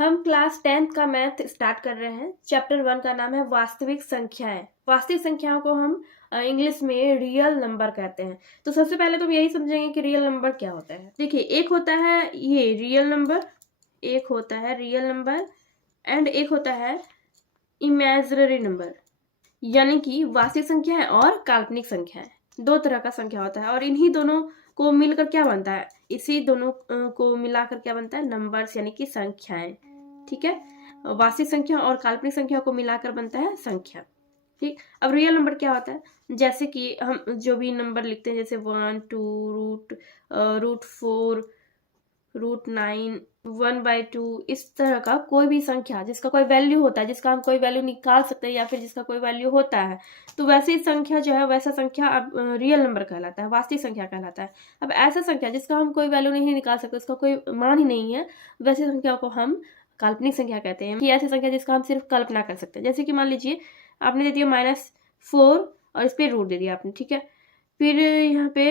हम class 10th का math start कर रहे हैं। चैप्टर 1 का नाम है वास्तविक संख्याएं। वास्तविक संख्याओं को हम इंग्लिश में रियल नंबर कहते हैं। तो सबसे पहले तो हम यही समझेंगे कि रियल नंबर क्या होता है। देखिए, एक होता है ये रियल नंबर, एक होता है रियल नंबर एंड एक होता है इमेजिनरी नंबर, यानी कि वास्तविक संख्याएं और काल्पनिक संख्याएं। दो तरह का संख्या होता है और इन्हीं दोनों को मिलकर क्या बनता है, इसी दोनों को मिलाकर क्या बनता है, नंबर्स यानी कि संख्याएं। ठीक है, वास्तविक संख्या और काल्पनिक संख्या को मिलाकर बनता है संख्या। ठीक, अब रियल नंबर क्या होता है, जैसे कि हम जो भी नंबर लिखते हैं, जैसे 1 2 रूट 4 √9 1/2, इस तरह का कोई भी संख्या जिसका कोई वैल्यू होता है, जिसका हम कोई वैल्यू निकाल सकते हैं या फिर जिसका कोई वैल्यू होता है, तो वैसी संख्या जो है वैसा संख्या अब रियल नंबर कहलाता है, वास्तविक संख्या कहलाता है। अब ऐसा संख्या जिसका हम कोई वैल्यू नहीं निकाल सकते, उसका कोई मान ही नहीं है, वैसी संख्या को हम काल्पनिक संख्या कहते हैं। कि ऐसी संख्या जिसका हम सिर्फ कल्पना कर सकते हैं, जैसे कि मान लीजिए आपने दे दिया -4 और इस पर रूट दे दिया आपने, ठीक है, फिर यहाँ पे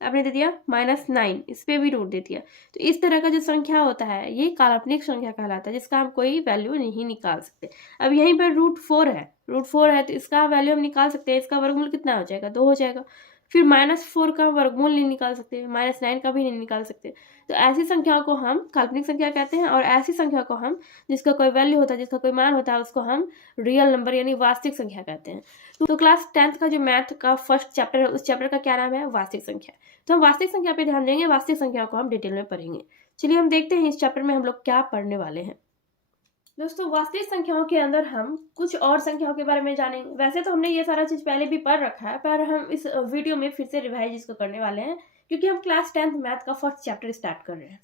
आपने दे दिया -9, इस पे भी रूट दे दिया। तो इस तरह का जो संख्या होता है ये काल्पनिक संख्या कहलाता है, जिसका हम कोई वैल्यू नहीं निकाल सकते। अब यहीं पर √4 है, √4 है तो इसका वैल्यू हम निकाल सकते हैं। इसका वर्गमूल कितना हो जाएगा, 2 हो जाएगा। फिर -4 का वर्गमूल नहीं निकाल सकते, -9 का भी नहीं निकाल सकते। तो ऐसी संख्याओं को हम काल्पनिक संख्या कहते हैं और ऐसी संख्या को हम जिसका कोई वैल्यू होता है, जिसका कोई मान होता है, उसको हम रियल नंबर यानी वास्तविक संख्या कहते हैं। तो क्लास 10th का जो मैथ का फर्स्ट चैप्टर है, उस चैप्टर का क्या नाम है, वास्तविक संख्या। तो हम वास्तविक संख्या पे ध्यान देंगे, वास्तविक संख्या को हम डिटेल में पढ़ेंगे। चलिए हम देखते हैं इस चैप्टर में हम लोग क्या पढ़ने वाले हैं। दोस्तों, वास्तविक संख्याओं के अंदर हम कुछ और संख्याओं के बारे में जानेंगे। वैसे तो हमने ये सारा चीज पहले भी पढ़ रखा है, पर हम इस वीडियो में फिर से रिवाइज इसको करने वाले हैं, क्योंकि हम क्लास 10th मैथ का फर्स्ट चैप्टर स्टार्ट कर रहे हैं।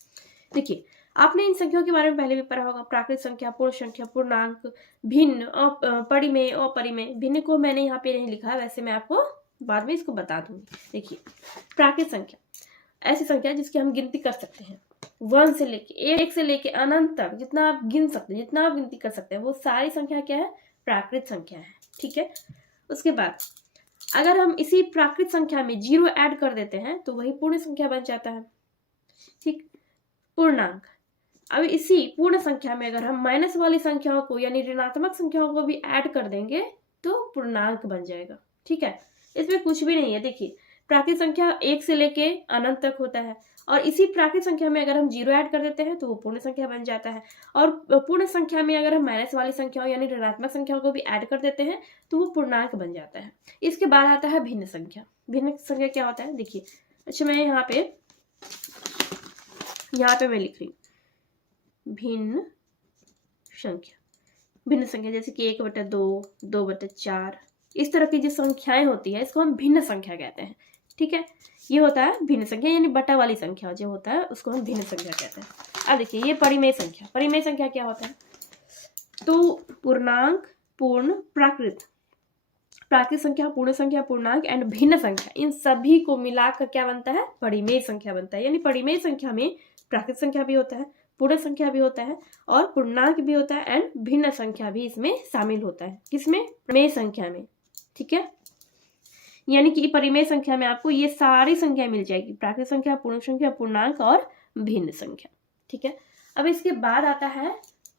देखिए, आपने इन संख्याओं के बारे में पहले भी पढ़ा होगा। प्राकृत संख्या, पूर्ण संख्या, पूर्णांक, भिन्न, परिमेय, अपरिमेय। भिन्न को मैंने यहाँ पे नहीं लिखा, वैसे मैं आपको बाद में इसको बता दूंगी। देखिए, प्राकृत संख्या ऐसी संख्या जिसकी हम गिनती कर सकते हैं, 1 से लेके 1 से लेके अनंत तक, जितना आप गिन सकते हैं, जितना आप गिनती कर सकते हैं, वो सारी संख्या क्या है, प्राकृत संख्या है। ठीक है, उसके बाद अगर हम इसी प्राकृत संख्या में 0 ऐड कर देते हैं तो वही पूर्ण संख्या बन जाता है। ठीक, पूर्णांक। अब इसी पूर्ण संख्या में अगर हम माइनस वाली संख्याओं को यानी ऋणात्मक संख्याओं को भी ऐड कर देंगे तो पूर्णांक बन जाएगा। ठीक है, इसमें कुछ भी नहीं है। देखिए, प्राकृत संख्या 1 से लेके अनंत तक होता है और इसी प्राकृत संख्या में अगर हम 0 ऐड कर देते हैं तो वो पूर्ण संख्या बन जाता है। और पूर्ण संख्या में अगर हम माइनस वाली संख्याओं यानी ऋणात्मक संख्याओं को भी ऐड कर देते हैं तो वो पूर्णांक बन जाता है। इसके बाद आता है भिन्न संख्या। भिन्न संख्या क्या होता है, देखिए, अच्छा मैं यहाँ पे मैं लिख रही हूँ भिन्न संख्या। भिन्न संख्या जैसे कि 1/2, 2/4, इस तरह की जो संख्याएं होती है इसको हम भिन्न संख्या कहते हैं। ठीक है, ये होता है भिन्न संख्या, यानी बटा वाली संख्या जो होता है उसको हम भिन्न संख्या कहते हैं। अब देखिए, ये परिमेय संख्या। परिमेय संख्या क्या होता है, तो पूर्णांक, पूर्ण, प्राकृत, प्राकृत संख्या, पूर्ण संख्या, पूर्णांक एंड भिन्न संख्या, इन सभी को मिलाकर क्या बनता है, परिमेय संख्या बनता है। यानी परिमेय संख्या में प्राकृत संख्या भी होता है, पूर्ण संख्या भी होता है और पूर्णांक भी होता है एंड भिन्न संख्या भी इसमें शामिल होता है। किसमें, परिमेय संख्या में। ठीक है, यानी कि परिमेय संख्या में आपको ये सारी संख्या मिल जाएगी, प्राकृत संख्या, पूर्ण संख्या, पूर्णांक और भिन्न संख्या। ठीक है, अब इसके बाद आता है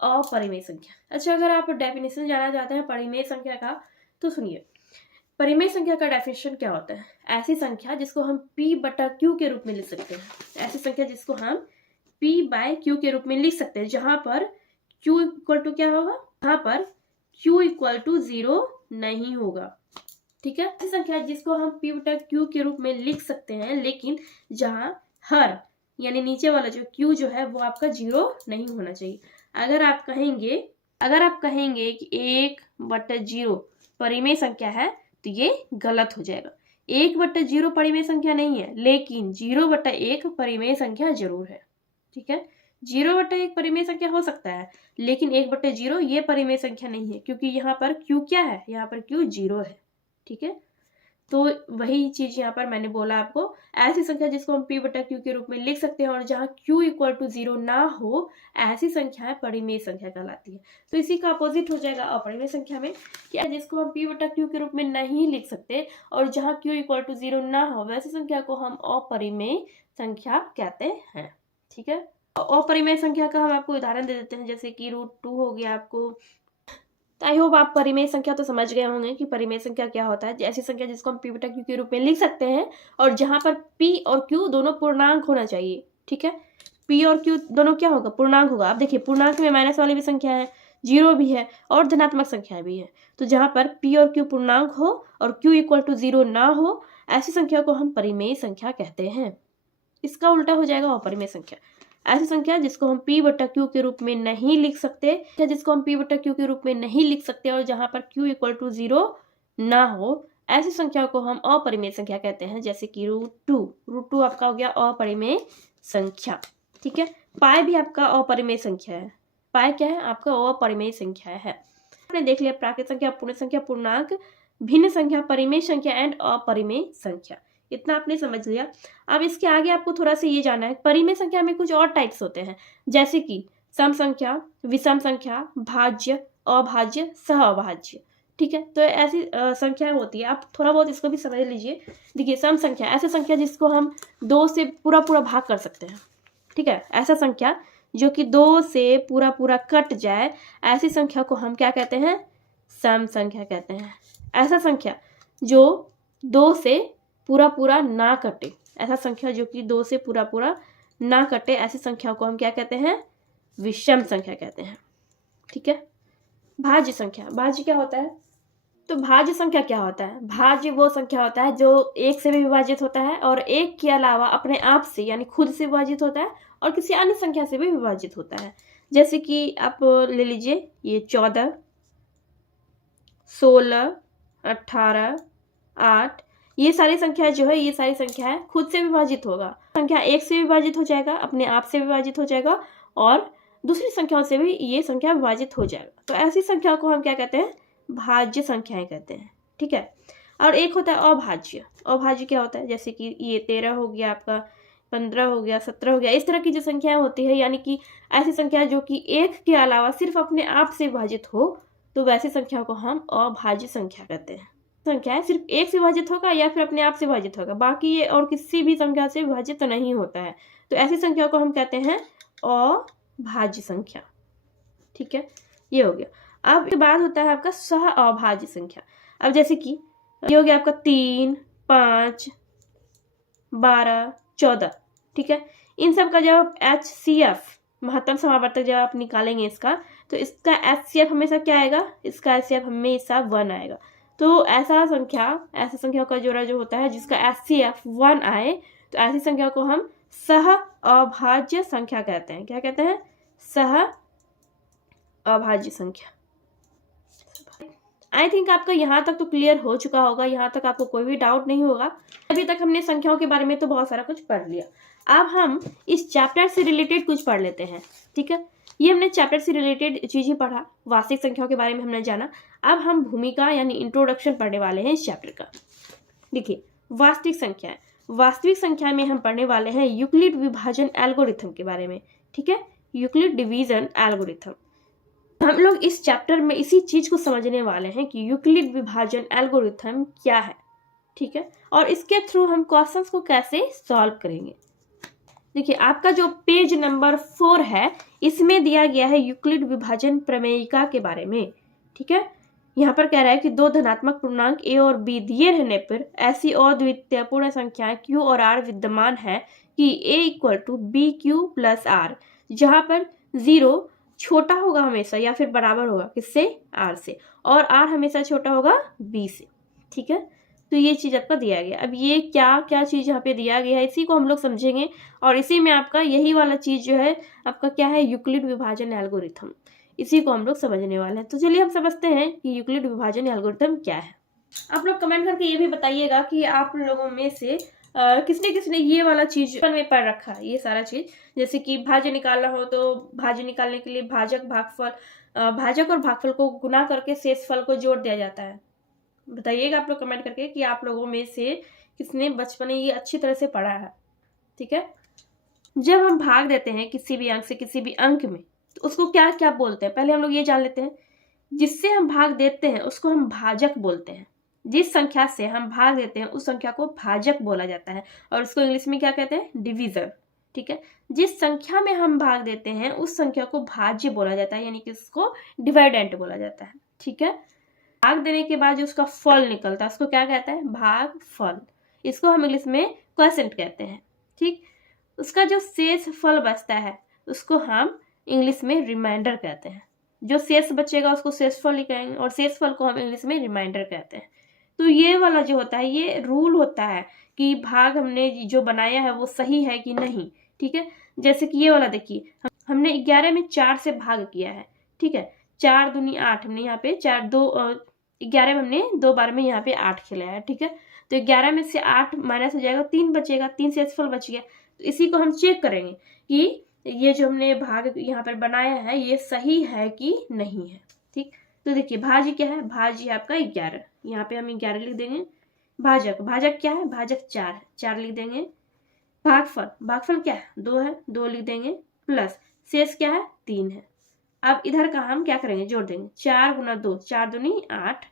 अपरिमेय संख्या। अच्छा, अगर आप डेफिनेशन जानना चाहते हैं परिमेय संख्या का तो सुनिए। परिमेय संख्या का डेफिनेशन क्या होता है, ऐसी संख्या जिसको हम P/Q के रूप में लिख सकते हैं। ऐसी संख्या जिसको हम P/Q के रूप में लिख सकते हैं, जहां पर Q इक्वल टू क्या होगा, जहां पर Q इक्वल टू 0 नहीं होगा। ठीक है, ऐसी संख्या जिसको हम P/Q के रूप में लिख सकते हैं, लेकिन जहां हर यानी नीचे वाला जो Q जो है वो आपका 0 नहीं होना चाहिए। अगर आप कहेंगे कि 1/0 परिमेय संख्या है तो ये गलत हो जाएगा। 1/0 परिमेय संख्या नहीं है, लेकिन 0/1 परिमेय संख्या जरूर है। ठीक है, 0/1 परिमेय संख्या हो सकता है, लेकिन 1/0 ये परिमेय संख्या नहीं है, क्योंकि यहाँ पर Q क्या है, यहाँ पर Q 0 है। ठीक है, तो वही चीज यहाँ पर मैंने बोला आपको, ऐसी संख्या जिसको हम P/Q के रूप में लिख सकते हैं और जहाँ Q इक्वल टू 0 ना हो, ऐसी संख्या परिमेय संख्या कहलाती है। तो इसी का अपोजिट हो जाएगा अपरिमेय संख्या में, कि जिसको हम P/Q के रूप में नहीं लिख सकते और जहाँ Q इक्वल टू 0 ना हो, वैसी संख्या को हम अपरिमेय संख्या कहते हैं। ठीक है, अपरिमेय संख्या का हम आपको उदाहरण दे देते हैं, जैसे कि √2 हो गया आपको। तो आई होप आप परिमेय संख्या तो समझ गए होंगे कि परिमेय संख्या क्या होता है। ऐसी संख्या जिसको हम p बटा q के रूप में लिख सकते हैं और जहां पर p और q दोनों पूर्णांक होना चाहिए। ठीक है, p और q दोनों क्या होगा, पूर्णांक होगा। आप देखिए पूर्णांक में माइनस वाली भी संख्या है, जीरो भी है और धनात्मक संख्या भी है। तो जहां पर p और q पूर्णांक हो और q इक्वल टू 0 ना हो, ऐसी संख्या को हम परिमेय संख्या कहते हैं। इसका उल्टा हो जाएगा अपरिमेय संख्या। ऐसी संख्या जिसको हम p बटा q के रूप में नहीं लिख सकते, जिसको हम p बटा q के रूप में नहीं लिख सकते और जहां पर q इक्वल टू 0 ना हो, ऐसी संख्या को हम अपरिमेय संख्या कहते हैं। जैसे कि √2 आपका हो गया अपरिमेय संख्या। ठीक है, पाई भी आपका अपरिमेय संख्या है। पाई क्या है, आपका अपरिमेय संख्या है। आपने देख लिया प्राकृत संख्या, पूर्ण संख्या, पूर्णांक, भिन्न संख्या, परिमेय संख्या एंड अपरिमेय संख्या। इतना आपने समझ लिया। अब इसके आगे आपको थोड़ा सा ये जानना है, परिमेय संख्या में कुछ और टाइप्स होते हैं, जैसे कि सम संख्या, विषम संख्या, भाज्य, अभाज्य, सहअभाज्य। ठीक है, तो ऐसी संख्या होती है, आप थोड़ा बहुत इसको भी समझ लीजिए। देखिए सम संख्या ऐसी संख्या जिसको हम 2 से पूरा भाग कर सकते हैं। ठीक है, ऐसा संख्या जो कि 2 से पूरा कट जाए, ऐसी संख्या को हम क्या कहते हैं, सम संख्या कहते हैं। ऐसा संख्या जो 2 से पूरा ना कटे, ऐसा संख्या जो कि 2 से पूरा ना कटे, ऐसी संख्या को हम क्या कहते हैं, विषम संख्या कहते हैं। ठीक है, भाज्य संख्या, भाज्य क्या होता है, तो भाज्य संख्या क्या होता है, भाज्य वो संख्या होता है जो 1 से भी विभाजित होता है और 1 के अलावा अपने आप से यानी खुद से विभाजित होता है और किसी अन्य संख्या से भी विभाजित होता है। जैसे कि आप ले लीजिए ये 14, 16, 18, 8, ये सारी संख्या जो है, ये सारी संख्या है खुद से विभाजित होगा। संख्या 1 से विभाजित हो जाएगा, अपने आप से विभाजित हो जाएगा और दूसरी संख्याओं से भी ये संख्या विभाजित हो जाएगा। तो ऐसी संख्या को हम क्या कहते हैं, भाज्य संख्याएं कहते हैं। ठीक है, और एक होता है अभाज्य। अभाज्य क्या होता है, जैसे कि ये 13 हो गया आपका, 15 हो गया, 17 हो गया, इस तरह की जो संख्याएं होती है, यानी कि ऐसी संख्या जो कि 1 के अलावा सिर्फ अपने आप से विभाजित हो, तो वैसी संख्या को हम अभाज्य संख्या कहते हैं। संख्या है सिर्फ 1 से विभाजित होगा या फिर अपने आप से विभाजित होगा, बाकी ये और किसी भी संख्या से विभाजित तो नहीं होता है, तो ऐसी संख्या को हम कहते हैं अभाज्य संख्या। ठीक है, ये हो गया। अब के बाद होता है आपका सह अभाज्य संख्या। अब जैसे कि ये हो गया आपका 3, 5, 12, 14। ठीक है, इन सब का जब HCF महत्तम समावर्तक जब आप निकालेंगे इसका, तो इसका HCF हमेशा क्या आएगा, इसका HCF हमेशा 1 आएगा। तो ऐसा संख्या का जोड़ा जो होता है जिसका HCF 1 आए, तो ऐसी संख्या को हम सह अभाज्य संख्या कहते हैं। क्या कहते हैं, सह अभाज्य संख्या। आई थिंक आपका यहाँ तक तो क्लियर हो चुका होगा, यहाँ तक आपको कोई भी डाउट नहीं होगा। अभी तक हमने संख्याओं के बारे में तो बहुत सारा कुछ पढ़ लिया। अब हम इस चैप्टर से रिलेटेड कुछ पढ़ लेते हैं। ठीक है, ये हमने चैप्टर से रिलेटेड चीजें पढ़ा, वास्तविक संख्याओं के बारे में हमने जाना। अब हम भूमिका यानी इंट्रोडक्शन पढ़ने वाले हैं इस चैप्टर का। देखिए वास्तविक संख्या, वास्तविक संख्या में हम पढ़ने वाले हैं यूक्लिड विभाजन एल्गोरिथम के बारे में। ठीक है, यूक्लिड डिवीजन एल्गोरिथम। हम लोग इस चैप्टर में इसी चीज को समझने वाले हैं कि यूक्लिड विभाजन एल्गोरिथम क्या है। ठीक है, और इसके थ्रू हम क्वेश्चंस को कैसे सॉल्व करेंगे। देखिए आपका जो पेज नंबर 4 है, इसमें दिया गया है यूक्लिड विभाजन प्रमेयिका के बारे में। ठीक है, यहाँ पर कह रहा है कि 2 धनात्मक पूर्णांक a और b दिए रहने पर ऐसी अद्वितीय पूर्ण संख्याएं q और r विद्यमान है कि a equal to B Q plus r, जहां पर 0 छोटा होगा हमेशा या फिर बराबर होगा किससे, r से, और r हमेशा छोटा होगा b से। ठीक है, तो ये चीज आपका दिया गया। अब ये क्या चीज यहाँ पे दिया गया है, इसी को हम लोग समझेंगे और इसी में आपका यही वाला चीज जो है आपका क्या है, यूक्लिड विभाजन एल्गोरिथम, इसी को हम लोग समझने वाले हैं। तो चलिए हम समझते हैं कि यूक्लिड विभाजन एल्गोरिथम क्या है। आप लोग कमेंट करके ये भी बताइएगा कि आप लोगों में से किसने किसने ये वाला चीज में पढ़ रखा है, ये सारा चीज। जैसे कि भाज्य निकालना हो तो भाज्य निकालने के लिए भाजक और भागफल को गुना करके शेष फल को जोड़ दिया जाता है। बताइएगा आप लोग कमेंट करके कि आप लोगों में से किसने बचपन में ये अच्छी तरह से पढ़ा है। ठीक है, जब हम भाग देते हैं किसी भी अंक से किसी भी अंक में, तो उसको क्या क्या बोलते हैं, पहले हम लोग ये जान लेते हैं। जिससे हम भाग देते हैं उसको हम भाजक बोलते हैं। जिस संख्या से हम भाग देते हैं उस संख्या को भाजक बोला जाता है और उसको इंग्लिश में क्या कहते हैं, डिवीजर। ठीक है। जिस संख्या में हम भाग देते हैं उस संख्या को भाज्य बोला जाता है, यानी कि इसको डिवाइडेंट बोला जाता है, ठीक है। भाग देने के बाद जो उसका फल निकलता है उसको क्या कहता है, भाग फल। इसको हम इंग्लिश में क्वोशिएंट कहते हैं, ठीक। उसका जो शेष फल बचता है उसको हम इंग्लिश में रिमाइंडर कहते हैं। जो शेष बचेगा उसको शेषफल लिखेंगे और शेषफल को हम इंग्लिश में रिमाइंडर कहते हैं। तो ये वाला जो होता है ये रूल होता है कि भाग हमने जो बनाया है वो सही है कि नहीं, ठीक है। जैसे कि ये वाला देखिए, हमने 11 में 4 से भाग किया है, ठीक है। 4 दूनी 8, हमने यहाँ पे 11 में हमने 2 बार में यहाँ पे 8 खिलाया है, ठीक है। तो 11 में से 8 माइनस हो जाएगा, 3 बचेगा, 3 शेषफल बच गया। तो इसी को हम चेक करेंगे कि ये जो हमने भाग यहाँ पर बनाया है ये सही है कि नहीं है, ठीक। तो देखिए भाज्य क्या है, भाज्य है आपका 11, यहाँ पे हम 11 लिख देंगे। भाजक, भाजक क्या है, भाजक 4 है, 4 लिख देंगे। भागफल, भागफल क्या है, 2 है, 2 लिख देंगे। प्लस शेष क्या है, 3 है। अब इधर का हम क्या करेंगे, जोड़ देंगे। 4 गुना 2, 4 दूनी 8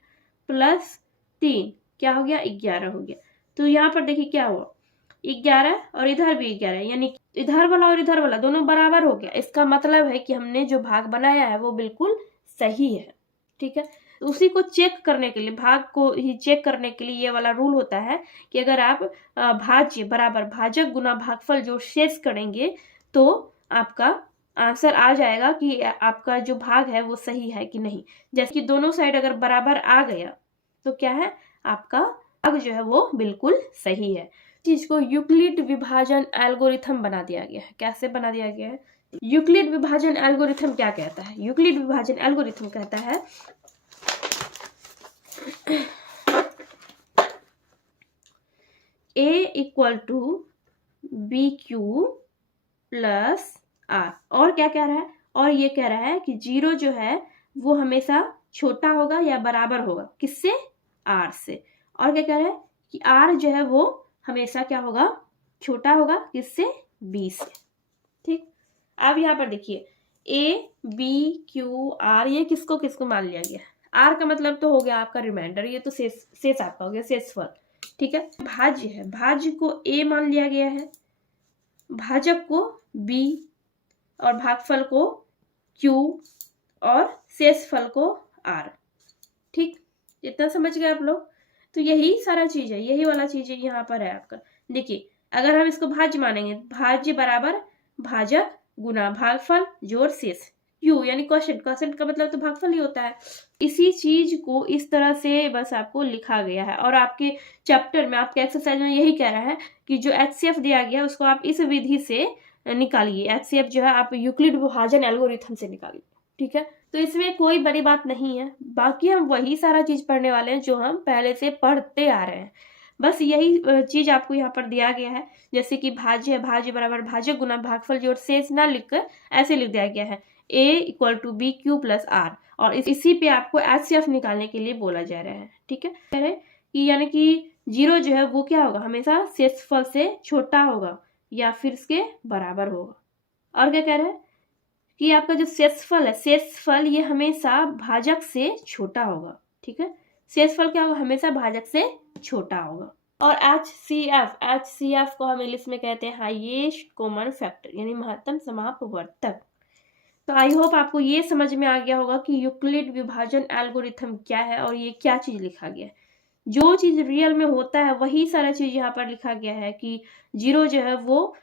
प्लस 3 क्या हो गया, 11 हो गया। तो यहाँ पर देखिए क्या हुआ, 11 और इधर भी 11, यानी इधर वाला और इधर वाला दोनों बराबर हो गया। इसका मतलब है कि हमने जो भाग बनाया है वो बिल्कुल सही है, ठीक है। तो उसी को चेक करने के लिए, भाग को ही चेक करने के लिए ये वाला रूल होता है कि अगर आप भाज्य बराबर भाजक गुना भागफल जो शेष करेंगे तो आपका आंसर आ जाएगा कि आपका जो भाग है वो सही है कि नहीं। जैसे कि दोनों साइड अगर बराबर आ गया तो क्या है, आपका भाग जो है वो बिल्कुल सही है। चीज को यूक्लिड विभाजन एल्गोरिथम बना दिया गया है। कैसे बना दिया गया है, यूक्लिड विभाजन एल्गोरिथम क्या कहता है, यूक्लिड विभाजन एल्गोरिथम कहता है A equal to B Q plus R. और क्या कह रहा है, और ये कह रहा है कि 0 जो है वो हमेशा छोटा होगा या बराबर होगा, किससे, आर से। और क्या कह रहा है कि आर जो है वो हमेशा क्या होगा, छोटा होगा, किससे, बी से, ठीक। अब यहाँ पर देखिए ए बी क्यू आर, ये किसको किसको मान लिया गया। आर का मतलब तो हो गया आपका रिमाइंडर, ये तो शेष आपका हो गया, शेषफल, ठीक है। भाज्य है, भाज्य को ए मान लिया गया है, भाजक को बी और भागफल को क्यू और शेषफल को आर, ठीक। इतना समझ गए आप लोग। तो यही सारा चीज है, यही वाला चीज है यहाँ पर है आपका। देखिए अगर हम इसको भाज्य मानेंगे, भाज्य बराबर भाजक गुना भागफल जोड़ शेष, क्यू यानी क्वोशिएंट, क्वोशिएंट का मतलब तो भागफल ही होता है। इसी चीज को इस तरह से बस आपको लिखा गया है और आपके चैप्टर में आपके एक्सरसाइज में यही कह रहा है कि जो HCF दिया गया उसको आप इस विधि से निकालिए। HCF जो है आप यूक्लिड विभाजन एल्गोरिथम से निकालिए, ठीक है। तो इसमें कोई बड़ी बात नहीं है, बाकी हम वही सारा चीज पढ़ने वाले हैं जो हम पहले से पढ़ते आ रहे हैं। बस यही चीज आपको यहाँ पर दिया गया है, जैसे कि भाज्य है, भाज्य बराबर भाजक गुना भागफल जोड़ शेष ना लिखकर ऐसे लिख दिया गया है, A equal to B Q plus R. और इसी पे आपको HCF निकालने के लिए बोला जा रहा है, ठीक है। कह रहे कि यानी कि 0 जो है वो क्या होगा, हमेशा शेषफल से छोटा होगा या फिर इसके बराबर होगा। और क्या कह रहे हैं कि आपका जो शेषफल है, शेषफल ये हमेशा भाजक से छोटा होगा, ठीक है। शेषफल क्या होगा, हमेशा भाजक से छोटा होगा। और HCF को हम इंग्लिश में कहते हैं हाईएस्ट कॉमन फैक्टर, यानी महत्तम समापवर्तक। तो आई होप आपको ये समझ में आ गया होगा कि यूक्लिड विभाजन एल्गोरिथम क्या है और ये क्या चीज लिखा गया है। जो चीज रियल में होता है वही सारा चीज यहाँ पर लिखा गया है कि 0 जो है वो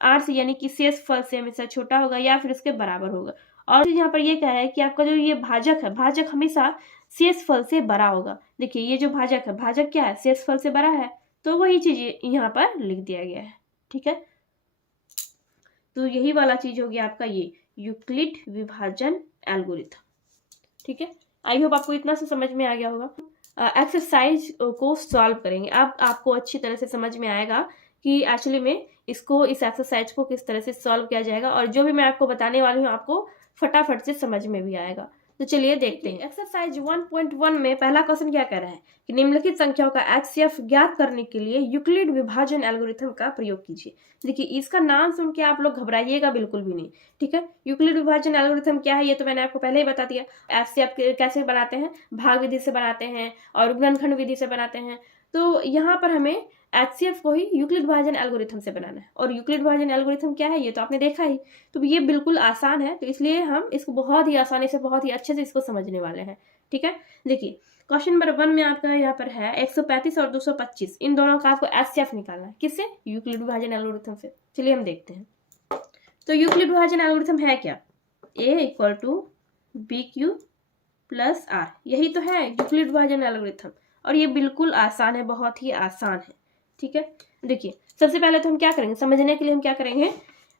आर से यानी कि शेषफल से हमेशा छोटा होगा या फिर उसके बराबर होगा। और यहाँ पर ये कह रहा है कि आपका जो ये भाजक है, भाजक हमेशा शेषफल से बड़ा होगा। देखिए ये जो भाजक है, भाजक क्या है, शेषफल से बड़ा है, तो वही चीज यहाँ पर लिख दिया गया है, ठीक है। तो यही वाला चीज हो गया आपका ये यूक्लिड विभाजन एल्गोरिथम, ठीक है। आई होप आपको इतना से समझ में आ गया होगा। एक्सरसाइज को सॉल्व करेंगे, अब आपको अच्छी तरह से समझ में आएगा कि एक्चुअली में इसको, इस एक्सरसाइज को किस तरह से सॉल्व किया जाएगा और जो भी मैं आपको बताने वाली हूँ आपको फटाफट से समझ में भी आएगा। तो चलिए देखते हैं। एक्सरसाइज 1.1 में पहला क्वेश्चन क्या कह रहा है कि निम्नलिखित संख्याओं का HCF ज्ञात करने के लिए यूक्लिड विभाजन एल्गोरिथम का प्रयोग कीजिए। देखिए इसका नाम सुन के आप लोग घबराइएगा बिल्कुल भी नहीं, ठीक है। यूक्लिड विभाजन एल्गोरिथम क्या है ये तो मैंने आपको पहले ही बता दिया। HCF कैसे बनाते हैं, भाग विधि से बनाते हैं और गुणनखंड विधि से बनाते हैं। तो यहाँ पर हमें HCF को ही यूक्लिड विभाजन एल्गोरिथम से बनाना है। और यूक्लिड विभाजन एल्गोरिथम क्या है ये तो आपने देखा ही, तो ये बिल्कुल आसान है, तो इसलिए हम इसको बहुत ही आसानी से बहुत ही अच्छे से इसको समझने वाले हैं। ठीक है, देखिए क्वेश्चन नंबर 1 में आपका यहाँ पर है 135 और 225, इन दोनों का आपको HCF निकालना है। किससे? यूक्लिड विभाजन एल्गोरिथम से। चलिए हम देखते हैं। तो यूक्लिड विभाजन एल्गोरिथम है क्या? A = BQ + R, यही तो है यूक्लिड विभाजन एल्गोरिथम। और ये बिल्कुल आसान है, बहुत ही आसान है। ठीक है, देखिए सबसे पहले तो हम क्या करेंगे, समझने के लिए हम क्या करेंगे,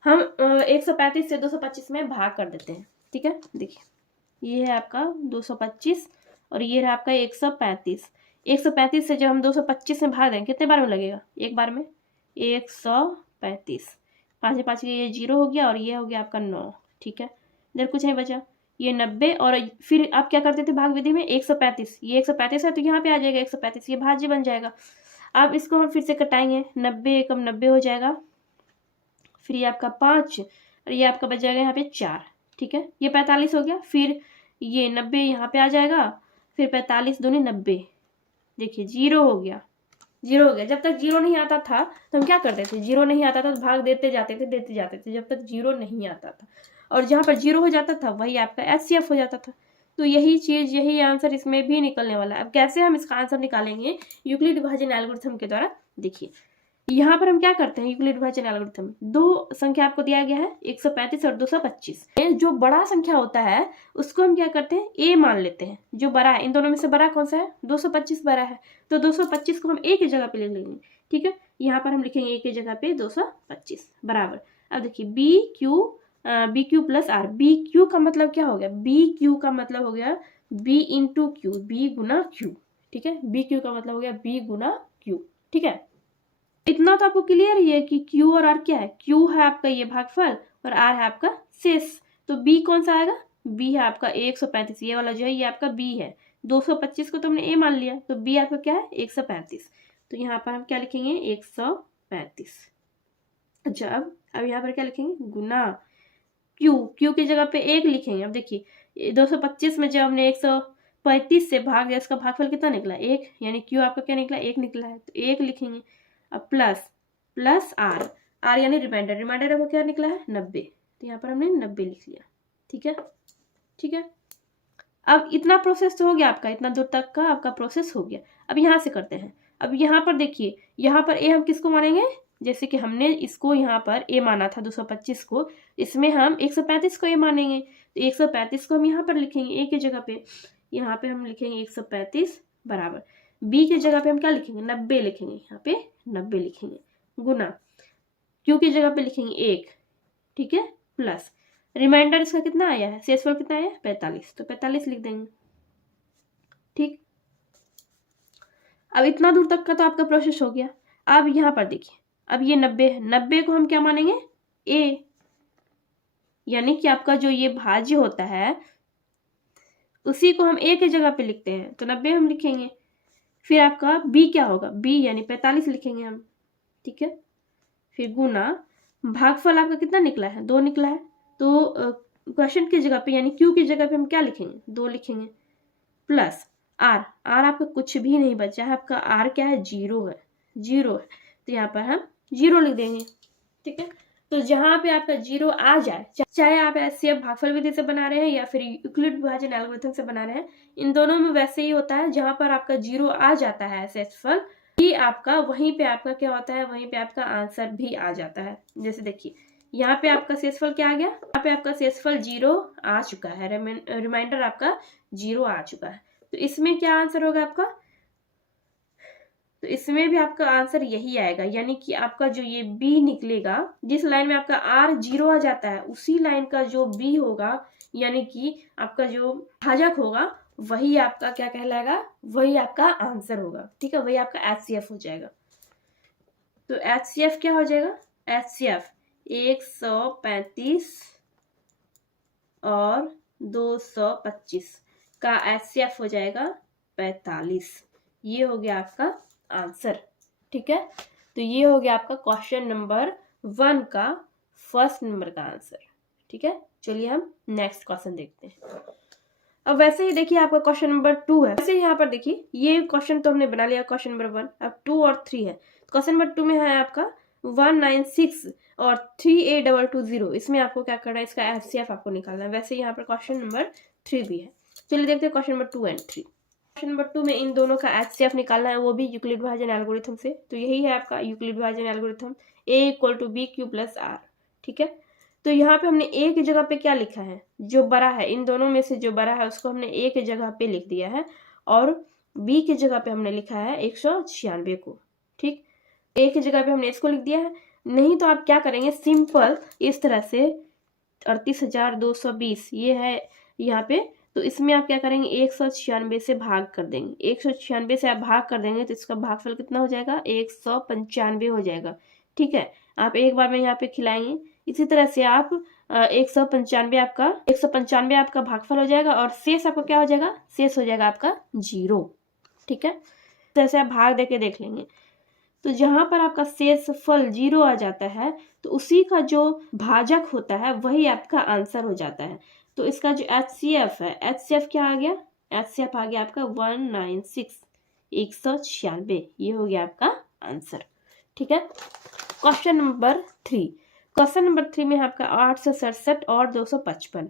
हम 135 से 225 में भाग कर देते हैं। ठीक है, देखिए ये है आपका 225 और ये है आपका 135। 135 से जब हम 225 में भाग देंगे कितने बार में लगेगा? एक बार में 135। 5 5 ये 0 हो गया और ये हो गया आपका 9। ठीक है, इधर कुछ नहीं बचा, ये 90 और फिर आप क्या करते थे भाग विधि में 135, ये 135 है तो यहाँ पे आ जाएगा 135, ये भाज्य बन जाएगा। अब इसको हम फिर से कटाएंगे, 90 एकम 90 हो जाएगा, फिर ये आपका 5 और ये आपका बच जाएगा यहाँ पे 4। ठीक है, ये 45 हो गया, फिर ये 90 यहाँ पे आ जाएगा, फिर 45 दूनी 90, देखिए 0 हो गया, 0 हो गया। जब तक 0 नहीं आता था तो हम क्या करते थे, 0 नहीं आता था तो भाग देते जाते थे जब तक 0 नहीं आता था, और जहाँ पर 0 हो जाता था वही आपका HCF हो जाता था। तो यही चीज, यही आंसर इसमें भी निकलने वाला है। अब कैसे हम इसका आंसर निकालेंगे यूक्लिड विभाजन एल्गोरिथम के द्वारा, देखिए यहाँ पर हम क्या करते हैं, यूक्लिड विभाजन एल्गोरिथम दो संख्या आपको दिया गया है 135 और 225। जो बड़ा संख्या होता है उसको हम क्या करते हैं, A मान लेते हैं, जो बड़ा है। इन दोनों में से बड़ा कौन सा है? 225 बड़ा है, तो 225 को हम A की जगह पे लिख लेंगे। ठीक है, यहाँ पर हम लिखेंगे A की जगह पे 225 बराबर। अब देखिए BQ + R, BQ का मतलब क्या हो गया, BQ का मतलब हो गया B × Q, B गुना Q। ठीक है, BQ का मतलब हो गया B गुना Q। ठीक है, इतना तो आपको क्लियर ही है कि Q और R क्या है। Q है आपका ये भागफल और R है आपका शेष। तो B कौन सा आएगा? B है आपका 135, ये वाला जो है ये आपका B है। 225 को तो हमने A मान लिया, तो B आपका क्या है? 135। तो यहाँ पर हम क्या लिखेंगे? 135। अब यहाँ पर क्या लिखेंगे? गुना Q की जगह पे 1 लिखेंगे। अब देखिए 225 में जब हमने 135 से भाग दिया, इसका भागफल कितना निकला? 1, यानी Q आपका क्या निकला? 1 निकला है, तो 1 लिखेंगे। अब प्लस R यानी रिमाइंडर आपका क्या निकला है? 90, तो यहाँ पर हमने 90 लिख लिया। ठीक है, अब इतना प्रोसेस तो हो गया आपका, इतना दूर तक का आपका प्रोसेस हो गया। अब यहाँ से करते हैं। अब यहाँ पर देखिए, यहाँ पर A हम किसको मानेंगे? जैसे कि हमने इसको यहाँ पर A माना था 225 को, इसमें हम 135 को A मानेंगे, तो 135 को हम यहाँ पर लिखेंगे A की जगह पे, यहाँ पे हम लिखेंगे 135 बराबर। B की जगह पे हम क्या लिखेंगे? 90 लिखेंगे, यहाँ पे 90 लिखेंगे, गुना Q की जगह पे लिखेंगे 1। ठीक है, प्लस रिमाइंडर इसका कितना आया है, शेषफल कितना आया है? 45, तो 45 लिख देंगे। ठीक, अब इतना दूर तक का तो आपका प्रोसेस हो गया। अब यहाँ पर देखिए, अब ये 90 है, 90 को हम क्या मानेंगे? A, यानी कि आपका जो ये भाज्य होता है उसी को हम A की जगह पे लिखते हैं, तो 90 हम लिखेंगे। फिर आपका B क्या होगा? B यानी 45 लिखेंगे हम। ठीक है, फिर गुना भागफल आपका कितना निकला है? 2 निकला है, तो क्वेश्चन की जगह पे यानी Q की जगह पे हम क्या लिखेंगे? 2 लिखेंगे, प्लस R आपका कुछ भी नहीं बचा है, आपका R क्या है? 0 है, 0 है, तो यहाँ पर हम 0 लिख देंगे। ठीक है, तो जहां पे आपका 0 आ जाए, चाहे आप HCF भागफल विधि से बना रहे हैं या फिर यूक्लिड विभाजन एल्गोरिथम से बना रहे हैं, इन दोनों में वैसे ही होता है। जहां पर आपका 0 आ जाता है शेषफल ही आपका, वहीं पे आपका क्या होता है? वहीं पे आपका आंसर भी आ जाता है। जैसे देखिए यहाँ पे आपका शेषफल क्या आ गया? यहाँ पे आपका शेषफल 0 आ चुका है, रिमाइंडर आपका 0 आ चुका है। तो इसमें क्या आंसर होगा आपका? तो इसमें भी आपका आंसर यही आएगा, यानी कि आपका जो ये B निकलेगा, जिस लाइन में आपका R 0 आ जाता है उसी लाइन का जो B होगा, यानी कि आपका जो भाजक होगा वही आपका क्या कहलाएगा? वही आपका आंसर होगा। ठीक है, वही आपका HCF हो जाएगा। तो HCF क्या हो जाएगा? HCF 135 और 225 का HCF हो जाएगा 45। ये हो गया आपका आंसर। ठीक है, तो ये हो गया आपका क्वेश्चन नंबर 1 का फर्स्ट नंबर का आंसर। ठीक है, चलिए हम नेक्स्ट क्वेश्चन देखते हैं। अब वैसे ही देखिए आपका क्वेश्चन नंबर 2 है। वैसे यहाँ पर देखिए ये क्वेश्चन तो हमने बना लिया क्वेश्चन नंबर 1, अब 2 और 3 है। क्वेश्चन नंबर 2 में है आपका 196 और 38220, इसमें आपको क्या करना है, इसका एचसीएफ आपको निकालना है। वैसे यहाँ पर क्वेश्चन नंबर 3 भी है। चलिए देखते हैं question number 2 and 3। Question number 2 में इन दोनों का एचसीएफ निकालना है, वो भी यूक्लिड विभाजन एल्गोरिथम से। तो यही है आपका यूक्लिड विभाजन एल्गोरिथम, a = bq + r। ठीक है, तो यहाँ पे हमने a की जगह पे क्या लिखा है, जो बड़ा है, इन दोनों में से जो बड़ा है उसको हमने a की जगह पे लिख दिया है, और b की जगह पे हमने लिखा है 196 को। ठीक, a की जगह पे हमने इसको लिख दिया है। नहीं तो आप क्या करेंगे, सिंपल इस तरह से 38,220 ये है यहाँ पे, तो इसमें आप क्या करेंगे, 196 से भाग कर देंगे। 196 से आप भाग कर देंगे तो इसका भागफल कितना हो जाएगा, 195 हो जाएगा। ठीक है, आप एक बार में यहाँ पे खिलाएंगे। इसी तरह से आप 195 आपका भागफल हो जाएगा, और शेष आपका क्या हो जाएगा, शेष हो जाएगा आपका 0। ठीक है, जैसे आप भाग देके देख लेंगे, तो जहां पर आपका शेषफल 0 आ जाता है तो उसी का जो भाजक होता है वही आपका आंसर हो जाता है। तो इसका जो एचसीएफ है, एचसीएफ क्या आ गया, एचसीएफ आ गया आपका 196, 196, ये हो गया आपका आंसर। ठीक है, क्वेश्चन नंबर 3। क्वेश्चन नंबर 3 में आपका 867 और 255,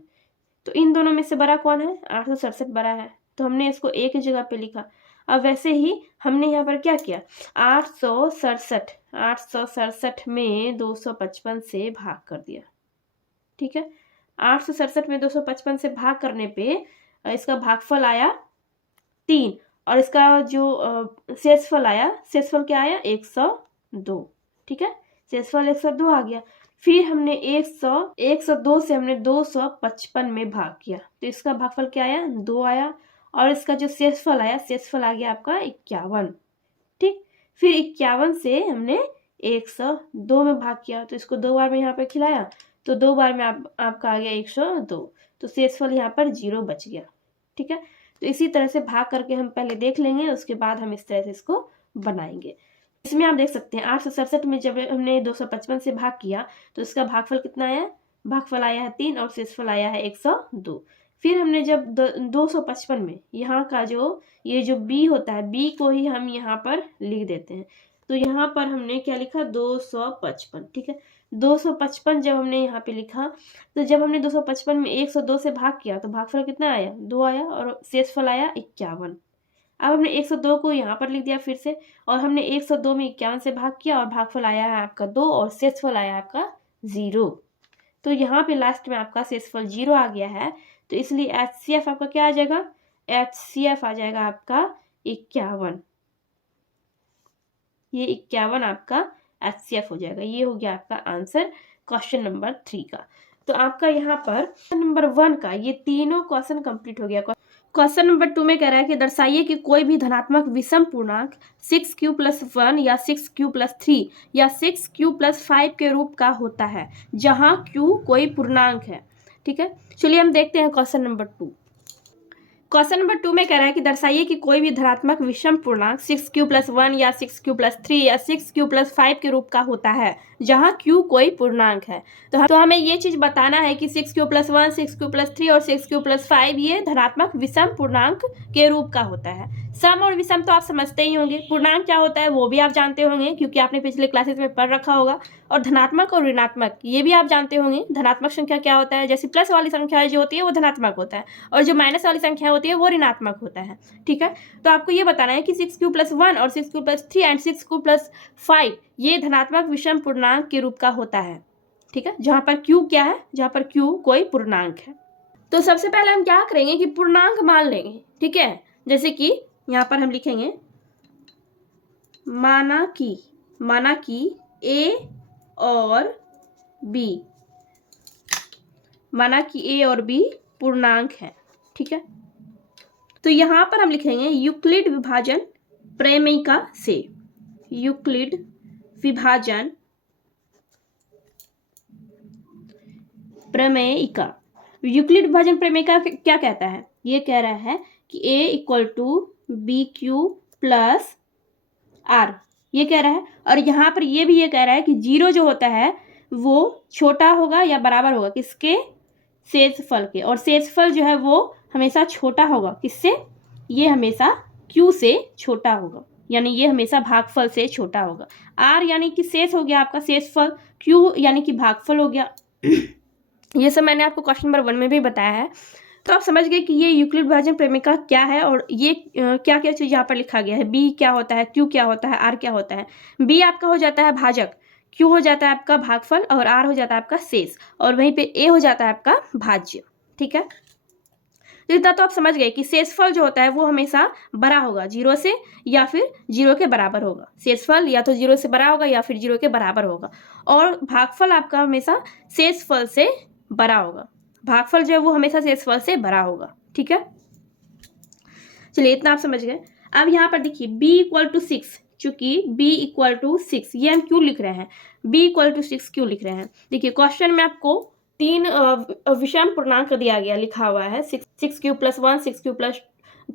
तो इन दोनों में से बड़ा कौन है, 867 बड़ा है, तो हमने इसको a की जगह पे लिखा। अब वैसे ही हमने यहाँ पर क्या किया, 867 में 255 से भाग कर दिया। ठीक है, 867 में 255 से भाग करने पे इसका भागफल आया 3, और इसका जो शेषफल आया, शेषफल क्या आया, 102। ठीक है, शेषफल 102 आ गया। फिर हमने 102 से हमने 255 में भाग किया, तो इसका भागफल क्या आया, 2 आया, और इसका जो शेषफल आया, शेषफल आ गया आपका 51। ठीक, फिर 51 से हमने 102 में भाग किया, तो इसको 2 बार में यहाँ पे खिलाया, तो 2 बार में आपका आ गया 102, तो शेषफल यहाँ पर 0 बच गया। ठीक है, तो इसी तरह से भाग करके हम पहले देख लेंगे, उसके बाद हम इस तरह से इसको बनाएंगे। इसमें आप देख सकते हैं 867 में जब हमने 255 से भाग किया तो इसका भागफल कितना आया, भागफल आया है 3, और शेषफल आया है 102। फिर हमने जब 255 में यहाँ का जो ये जो b होता है, b को ही हम यहाँ पर लिख देते हैं, तो यहाँ पर हमने क्या लिखा, 255। ठीक है, 255 जब हमने यहाँ पे लिखा, तो जब हमने 255 में 102 से भाग किया तो भागफल कितना आया, 2 आया, और शेषफल आया 51। अब हमने 102 को यहाँ पर लिख दिया फिर से, और हमने 102 में 51 से भाग किया, और भागफल आया है आपका 2, और शेषफल आया आपका 0। तो यहाँ पे लास्ट में आपका शेषफल 0 आ गया है, तो इसलिए एचसीएफ आपका क्या आ जाएगा, एचसीएफ आ जाएगा आपका 51। ये 51 आपका एचसीएफ हो जाएगा। ये हो गया आपका आंसर क्वेश्चन नंबर 3 का। तो आपका यहाँ पर क्वेश्चन नंबर 1 का ये तीनों क्वेश्चन कंप्लीट हो गया। क्वेश्चन नंबर 2 में कह रहा है कि दर्शाइए कि कोई भी धनात्मक विषम पूर्णांक 6q + 1 या 6q + 3 या 6q + 5 के रूप का होता है जहां q कोई पूर्णांक है। ठीक है, चलिए हम देखते हैं क्वेश्चन नंबर 2। क्वेश्चन नंबर 2 में कह रहा है कि दर्शाइए कि कोई भी धनात्मक विषम पूर्णांक 6q + 1 या 6q + 3 या 6q + 5 के रूप का होता है जहां q कोई पूर्णांक है। तो हमें ये चीज बताना है कि 6q + 1, 6q + 3 और 6q + 5 ये धनात्मक विषम पूर्णांक के रूप का होता है। सम और विषम तो आप समझते ही होंगे, पूर्णांक क्या होता है वो भी आप जानते होंगे क्योंकि आपने पिछले क्लासेस में पढ़ रखा होगा, और धनात्मक और ऋणात्मक ये भी आप जानते होंगे। धनात्मक संख्या क्या होता है, जैसे प्लस वाली संख्या जो होती है वो धनात्मक होता है, और जो माइनस वाली संख्या होती है वो ऋणात्मक होता है। ठीक है, तो आपको ये बताना है कि 6q + 1 और 6q + 3 एंड 6q + 5 ये धनात्मक विषम पूर्णांक के रूप का होता है। ठीक है, जहां पर q क्या है, जहां पर q कोई पूर्णांक है। तो सबसे पहले हम क्या करेंगे कि पूर्णांक मान लेंगे। ठीक है, जैसे कि यहाँ पर हम लिखेंगे माना कि a और b, माना कि a और b पूर्णांक है। ठीक है, तो यहाँ पर हम लिखेंगे यूक्लिड विभाजन प्रमेयिका से, यूक्लिड विभाजन प्रमेयिका। यूक्लिड विभाजन प्रमेयिका क्या कहता है, ये कह रहा है कि a = bq + r, ये कह रहा है। और यहाँ पर ये भी ये कह रहा है कि 0 जो होता है वो छोटा होगा या बराबर होगा किसके, शेषफल के, और शेषफल जो है वो हमेशा छोटा होगा किससे, ये हमेशा q से छोटा होगा। यानी ये हमेशा भागफल से छोटा होगा। आर यानी कि शेष हो गया आपका शेषफल, क्यू यानी कि भागफल हो गया। ये सब मैंने आपको क्वेश्चन नंबर 1 में भी बताया है। तो आप समझ गए कि ये यूक्लिड विभाजन प्रमेय क्या है और ये क्या क्या चीज़ यहाँ पर लिखा गया है। बी क्या होता है, क्यू क्या होता है, आर क्या होता है। बी आपका हो जाता है भाजक, क्यू हो जाता है आपका भागफल और आर हो जाता है आपका शेष, और वहीं पे ए हो जाता है आपका भाज्य। ठीक है, तो इतना तो आप समझ गए कि शेषफल जो होता है वो हमेशा बड़ा होगा 0 से या फिर 0 के बराबर होगा। शेषफल या तो 0 से बड़ा होगा या फिर 0 के बराबर होगा, और भागफल आपका हमेशा शेषफल से बड़ा होगा। भागफल जो है वो हमेशा शेषफल से बड़ा होगा। ठीक है, चलिए इतना आप समझ गए। अब यहाँ पर देखिए b इक्वल टू 6, चूंकि b इक्वल टू 6 ये हम क्यों लिख रहे हैं, b इक्वल टू 6 क्यों लिख रहे हैं। देखिए क्वेश्चन में आपको 3 विषम पूर्णांक दिया गया, लिखा हुआ है 6 cube plus 1, 6 cube plus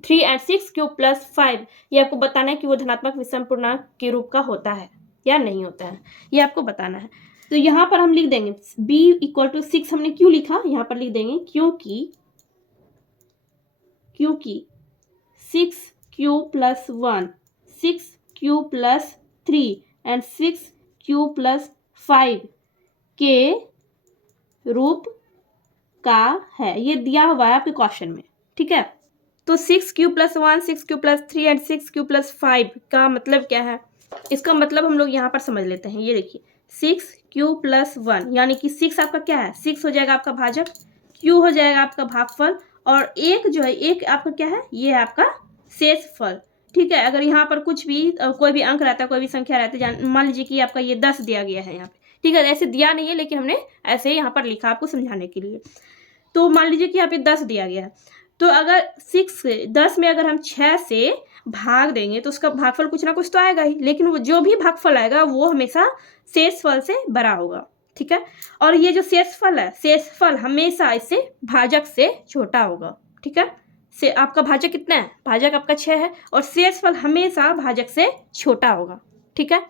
3 and 6 cube plus 5। ये आपको बताना है कि वो धनात्मक विषम पूर्णांक के रूप का होता है या नहीं होता है, ये आपको बताना है। तो यहाँ पर हम लिख देंगे b इक्वल टू 6। हमने क्यों लिखा, यहाँ पर लिख देंगे क्योंकि 6 cube plus 1, 6 cube plus 3 and 6 cube plus 5 के रूप का है, ये दिया हुआ है आपके क्वेश्चन में। ठीक है, तो 6 cube plus 1, 6 cube plus 3 and 6 cube plus 5 का मतलब क्या है, इसका मतलब हम लोग यहाँ पर समझ लेते हैं। ये देखिए 6 क्यूब प्लस 1 यानी कि 6 आपका क्या है, 6 हो जाएगा आपका भाजक, क्यू हो जाएगा आपका भागफल, और एक जो है एक आपका क्या है, ये है आपका शेषफल। ठीक है, अगर यहाँ पर कुछ भी कोई भी अंक रहता है, कोई भी संख्या रहती है, मान लीजिए कि आपका ये 10 दिया गया है यहाँ पे। ठीक है, ऐसे दिया नहीं है लेकिन हमने ऐसे यहाँ पर लिखा आपको समझाने के लिए। तो मान लीजिए कि यहाँ पे 10 दिया गया है, तो अगर 10 में अगर हम 6 से भाग देंगे तो उसका भागफल कुछ ना कुछ तो आएगा ही, लेकिन वो जो भी भागफल आएगा वो हमेशा शेषफल से बड़ा होगा। ठीक है, और ये जो शेषफल है, शेषफल हमेशा इससे भाजक से छोटा होगा। ठीक है, से आपका भाजक कितना है, भाजक आपका 6 है, और शेषफल हमेशा भाजक से छोटा होगा। ठीक है,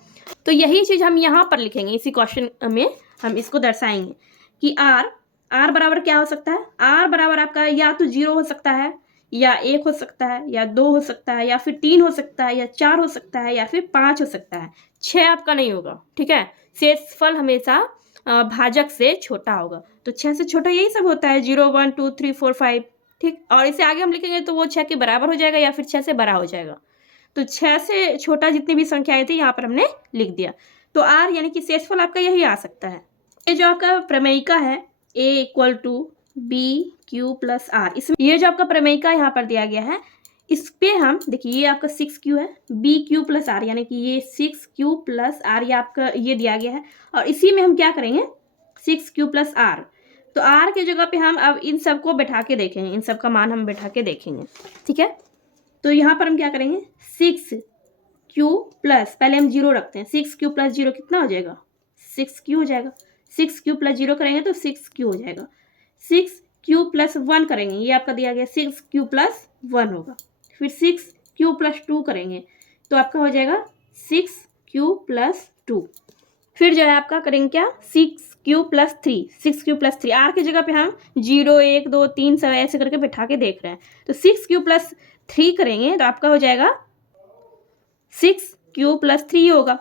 तो यही चीज हम यहाँ पर लिखेंगे, इसी क्वेश्चन में हम इसको दर्शाएंगे कि आर बराबर क्या हो सकता है। आर बराबर आपका या तो 0 हो सकता है, या 1 हो सकता है, या 2 हो सकता है, या फिर 3 हो सकता है, या 4 हो सकता है, या फिर 5 हो सकता है। 6 आपका नहीं होगा। ठीक है, शेषफल हमेशा भाजक से छोटा होगा, तो 6 से छोटा यही सब होता है, 0 1 2 3 4 5। ठीक, और इसे आगे हम लिखेंगे तो वो 6 के बराबर हो जाएगा या फिर 6 से बड़ा हो जाएगा। तो 6 से छोटा जितनी भी संख्याएं थी यहाँ पर हमने लिख दिया। तो आर यानी कि शेषफल आपका यही आ सकता है। ये जो आपका प्रमेयिका है a equal to B Q plus R, इसमें ये जो आपका प्रमेयिका यहाँ पर दिया गया है, इस पे हम देखिए ये आपका 6 क्यू है, बी क्यू प्लस आर यानी कि ये 6 क्यू प्लस आर, ये आपका ये दिया गया है, और इसी में हम क्या करेंगे 6 क्यू प्लस आर। तो आर की जगह पे हम अब इन सबको बैठा के देखेंगे, इन सब का मान हम बैठा के देखेंगे। ठीक है, तो यहाँ पर हम क्या करेंगे 6 क्यू प्लस, पहले हम 0 रखते हैं, 6 क्यू प्लस 0 कितना हो जाएगा 6 क्यू हो जाएगा। 6 क्यू प्लस 0 करेंगे तो 6 क्यू हो जाएगा। 6 क्यू प्लस 1 करेंगे, ये आपका दिया गया 6 क्यू प्लस 1 होगा। फिर 6 क्यू प्लस 2 करेंगे तो आपका हो जाएगा 6 क्यू प्लस 2। फिर जो है आपका करेंगे क्या 6 Q plus 3, 6 Q plus 3, R की जगह पे हम 0 1 2 3 सब ऐसे करके बैठा के देख रहे हैं। तो 6 क्यू प्लस 3 करेंगे तो आपका हो जाएगा 6 क्यू प्लस 3 होगा।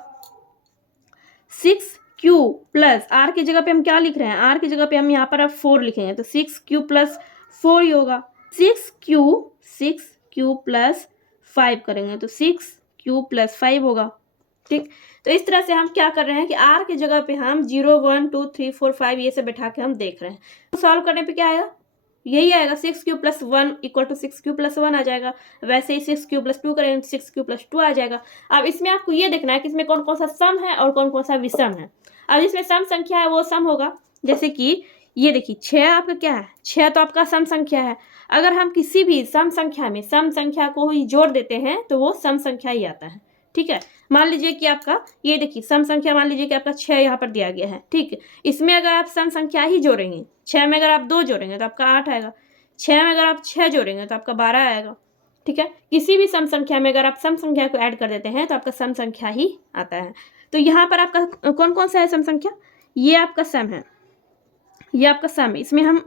6 क्यू प्लस आर की जगह पे हम क्या लिख रहे हैं, आर की जगह पे हम यहाँ पर अब 4 लिखेंगे तो 6 क्यू प्लस 4 ही होगा। 6 क्यू प्लस 5 करेंगे तो 6 क्यू प्लस 5 होगा। ठीक, तो इस तरह से हम क्या कर रहे हैं कि आर की जगह पे हम 0 1 2 3 4 5 ये सब बैठा के हम देख रहे हैं। तो सॉल्व करने पे क्या आएगा, यही आएगा 6 Q plus 1 equal to 6 Q plus 1 आ जाएगा। वैसे ही 6 क्यू प्लस 2 करेंगे तो 6 क्यू प्लस 2 आ जाएगा। अब इसमें आपको ये देखना है कि इसमें कौन कौन सा सम है और कौन कौन सा विषम है। अब इसमें सम संख्या है वो सम होगा, जैसे कि ये देखिए 6 आपका क्या है, 6 तो आपका सम संख्या है। अगर हम किसी भी सम संख्या में सम संख्या को ही जोड़ देते हैं तो वो सम संख्या ही आता है। ठीक है, मान लीजिए कि आपका ये देखिए सम संख्या, मान लीजिए कि आपका 6 यहाँ पर दिया गया है। ठीक, इसमें अगर आप सम संख्या ही जोड़ेंगे, 6 में अगर आप 2 जोड़ेंगे तो आपका 8 आएगा, 6 में अगर आप 6 जोड़ेंगे तो आपका 12 आएगा। ठीक है, किसी भी सम संख्या में अगर आप सम संख्या को ऐड कर देते हैं तो आपका सम संख्या ही आता है। तो यहाँ पर आपका कौन कौन सा है सम संख्या, ये आपका सम है, ये आपका सम है। इसमें हम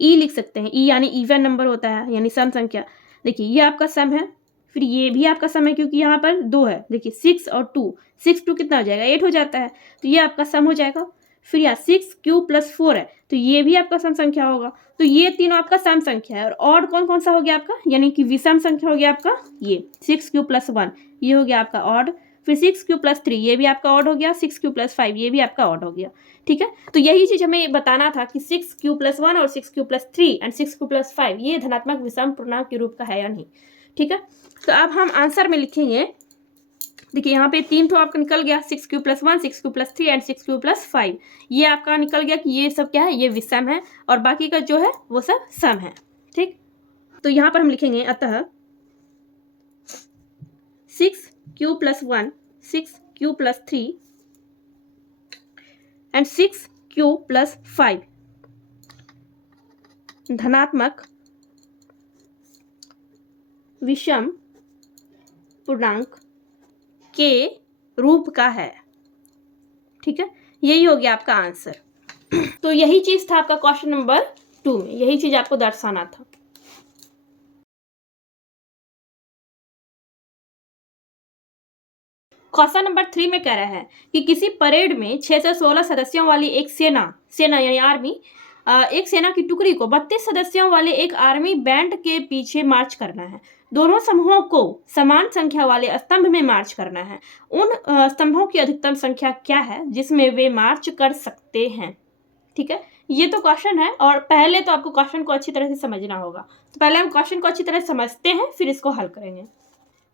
ई लिख सकते हैं, ई यानी इवन नंबर होता है यानी सम संख्या। देखिए ये आपका सम है, फिर ये भी आपका सम है क्योंकि यहाँ पर 2 है। देखिए 6 और 2, 6 2 कितना हो जाएगा, 8 हो जाता है, तो ये आपका सम हो जाएगा। फिर यहाँ 6 क्यूब प्लस 4 है, तो ये भी आपका सम संख्या होगा। तो ये तीनों आपका सम संख्या है। और ऑड कौन कौन सा हो गया आपका, यानी कि विषम संख्या हो गया आपका ये 6 क्यूब प्लस 1, ये हो गया आपका ऑड। फिर 6 क्यूब प्लस 3, ये भी आपका ऑड हो गया। 6 क्यूब प्लस 5, ये भी आपका ऑड हो गया। ठीक है, तो यही चीज हमें बताना था कि 6 क्यूब प्लस 1 और 6 cube plus 3 and 6 cube plus 5 ये धनात्मक विषम पूर्णांक के रूप का है या नहीं। ठीक है, तो अब हम आंसर में लिखेंगे। देखिए यहाँ पे 3 तो आपका निकल गया, 6 cube plus 1, 6 cube plus 3 and 6 cube plus 5, ये आपका निकल गया कि ये सब क्या है, ये विषम है और बाकी का जो है वो सब सम है। ठीक, तो यहाँ पर हम लिखेंगे अतः 6 cube plus 1, 6 cube plus 3 and 6 cube plus 5 धनात्मक विषम पूर्णांक के रूप का है। ठीक है, यही हो गया आपका आंसर। तो यही चीज था आपका क्वेश्चन नंबर 2 में, यही चीज आपको दर्शाना था। क्वेश्चन नंबर 3 में कह रहा है कि किसी परेड में 616 सदस्यों वाली एक सेना यानी आर्मी, एक सेना की टुकड़ी को 32 सदस्यों वाले एक आर्मी बैंड के पीछे मार्च करना है। दोनों समूहों को समान संख्या वाले स्तंभ में मार्च करना है। उन स्तंभों की अधिकतम संख्या क्या है जिसमें वे मार्च कर सकते हैं। ठीक है, ये तो क्वेश्चन है और पहले तो आपको क्वेश्चन को अच्छी तरह से समझना होगा। तो पहले हम क्वेश्चन को अच्छी तरह समझते हैं, फिर इसको हल करेंगे।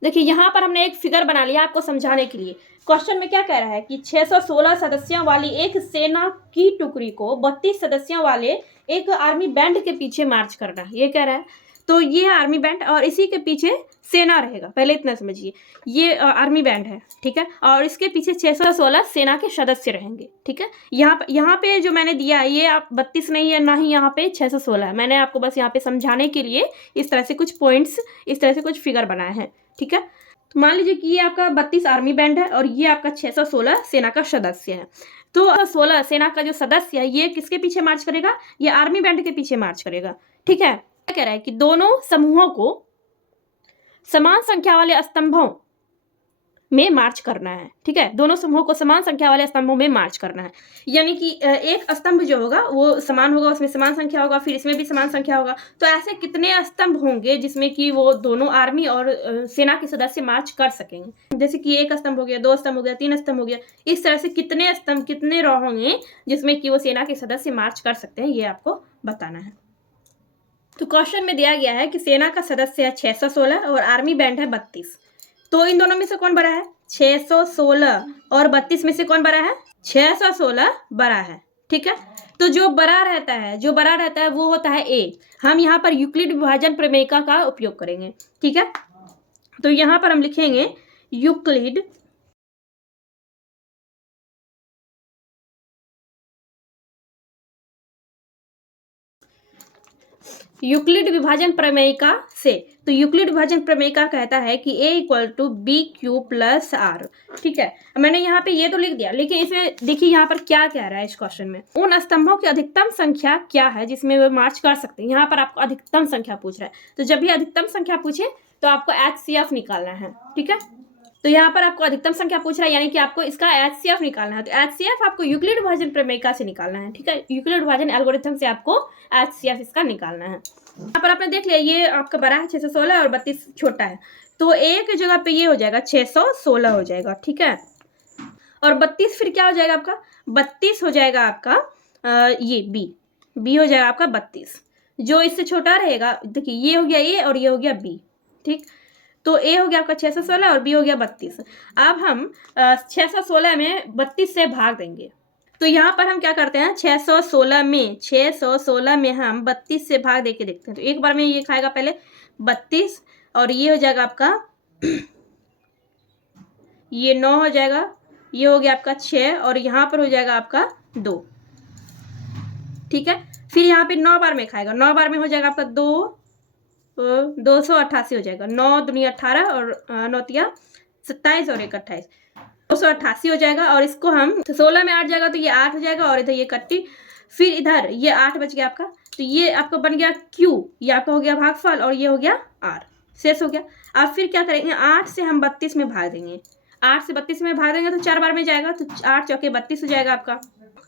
देखिए यहाँ पर हमने एक फिगर बना लिया आपको समझाने के लिए। क्वेश्चन में क्या कह रहा है कि 616 सदस्यों वाली एक सेना की टुकड़ी को 32 सदस्यों वाले एक आर्मी बैंड के पीछे मार्च करना है, ये कह रहा है। तो ये आर्मी बैंड और इसी के पीछे सेना रहेगा, पहले इतना समझिए। ये आर्मी बैंड है, ठीक है, और इसके पीछे 616 सेना के सदस्य रहेंगे। ठीक है, यहाँ पे जो मैंने दिया है ये आप 32 नहीं है, ना ही यहाँ पे 616 है। मैंने आपको बस यहाँ पे समझाने के लिए इस तरह से कुछ पॉइंट्स, इस तरह से कुछ फिगर बनाए हैं। ठीक है, तो मान लीजिए कि ये आपका 32 आर्मी बैंड है और ये आपका 616 सेना का सदस्य है। तो 16 सेना का जो सदस्य है ये किसके पीछे मार्च करेगा, ये आर्मी बैंड के पीछे मार्च करेगा। ठीक है, क्या कह रहा है कि दोनों समूहों को समान संख्या वाले स्तंभों में मार्च करना है। ठीक है, दोनों समूहों को समान संख्या वाले स्तंभों में मार्च करना है, यानी कि एक स्तंभ जो होगा वो समान होगा, उसमें समान संख्या होगा, फिर इसमें भी समान संख्या होगा। तो ऐसे कितने स्तंभ होंगे जिसमें कि वो दोनों आर्मी और सेना के सदस्य मार्च कर सकेंगे। जैसे कि एक स्तंभ हो गया, 2 स्तंभ हो गया, 3 स्तंभ हो गया, इस तरह से कितने स्तंभ, कितने रो होंगे जिसमें कि वो सेना के सदस्य मार्च कर सकते हैं, ये आपको बताना है। तो क्वेश्चन में दिया गया है कि सेना का सदस्य है 616 और आर्मी बैंड है 32। तो इन दोनों में से कौन बड़ा है, 616 और 32 में से कौन बड़ा है, 616 बड़ा है। ठीक है, तो जो बड़ा रहता है वो होता है ए। हम यहाँ पर यूक्लिड विभाजन प्रमेयिका का उपयोग करेंगे। ठीक है, तो यहाँ पर हम लिखेंगे यूक्लिड विभाजन प्रमेयिका से। तो यूक्लिड विभाजन प्रमेयिका कहता है कि a = b³ + r। ठीक है, मैंने यहाँ पे ये तो लिख दिया, लेकिन इसमें देखिए यहाँ पर क्या कह रहा है इस क्वेश्चन में, उन स्तंभों की अधिकतम संख्या क्या है जिसमें वे मार्च कर सकते हैं। यहाँ पर आपको अधिकतम संख्या पूछ रहा है, तो जब भी अधिकतम संख्या पूछे तो आपको HCF निकालना है। ठीक है, तो यहाँ पर आपको अधिकतम संख्या पूछ रहा है, यानी कि आपको इसका HCF निकालना है। तो HCF आपको यूक्लिड विभाजन प्रमेयिका से निकालना है। ठीक है, यूक्लिड विभाजन एल्गोरिथम से आपको HCF इसका निकालना है। यहाँ पर आपने देख लिया ये आपका बड़ा है 616 और 32 छोटा है, तो एक जगह पे ये हो जाएगा 616 हो जाएगा। ठीक है, और 32 फिर क्या हो जाएगा आपका, 32 हो जाएगा आपका ये बी हो जाएगा आपका 32। जो इससे छोटा रहेगा, देखिए ये हो गया ए और ये हो गया बी। ठीक, तो ए हो गया आपका 616 और बी हो गया 32। अब हम 616 में 32 से भाग देंगे। तो यहाँ पर हम क्या करते हैं, 616 में हम 32 से भाग देके देखते हैं। तो एक बार में ये खाएगा पहले 32 और ये हो जाएगा आपका ये 9 हो जाएगा, ये हो गया आपका 6 और यहाँ पर हो जाएगा आपका 2। ठीक है, फिर यहाँ पे 9 बार में खाएगा, 9 बार में हो जाएगा आपका 288 हो जाएगा। 9 दूनी 18 और 9 तिया 27 और 1 28, 288 हो जाएगा। और इसको हम 16 में 8 जाएगा तो ये 8 हो जाएगा और इधर ये कट्टी, फिर इधर ये 8 बच गया आपका, तो ये आपका बन गया Q, ये आपका हो गया भागफल और ये हो गया R। शेष हो गया। अब फिर क्या करेंगे, 8 से हम 32 में भाग देंगे। 8 से 32 में भाग देंगे तो 4 बार में जाएगा, तो 8 चौके 32 हो जाएगा आपका।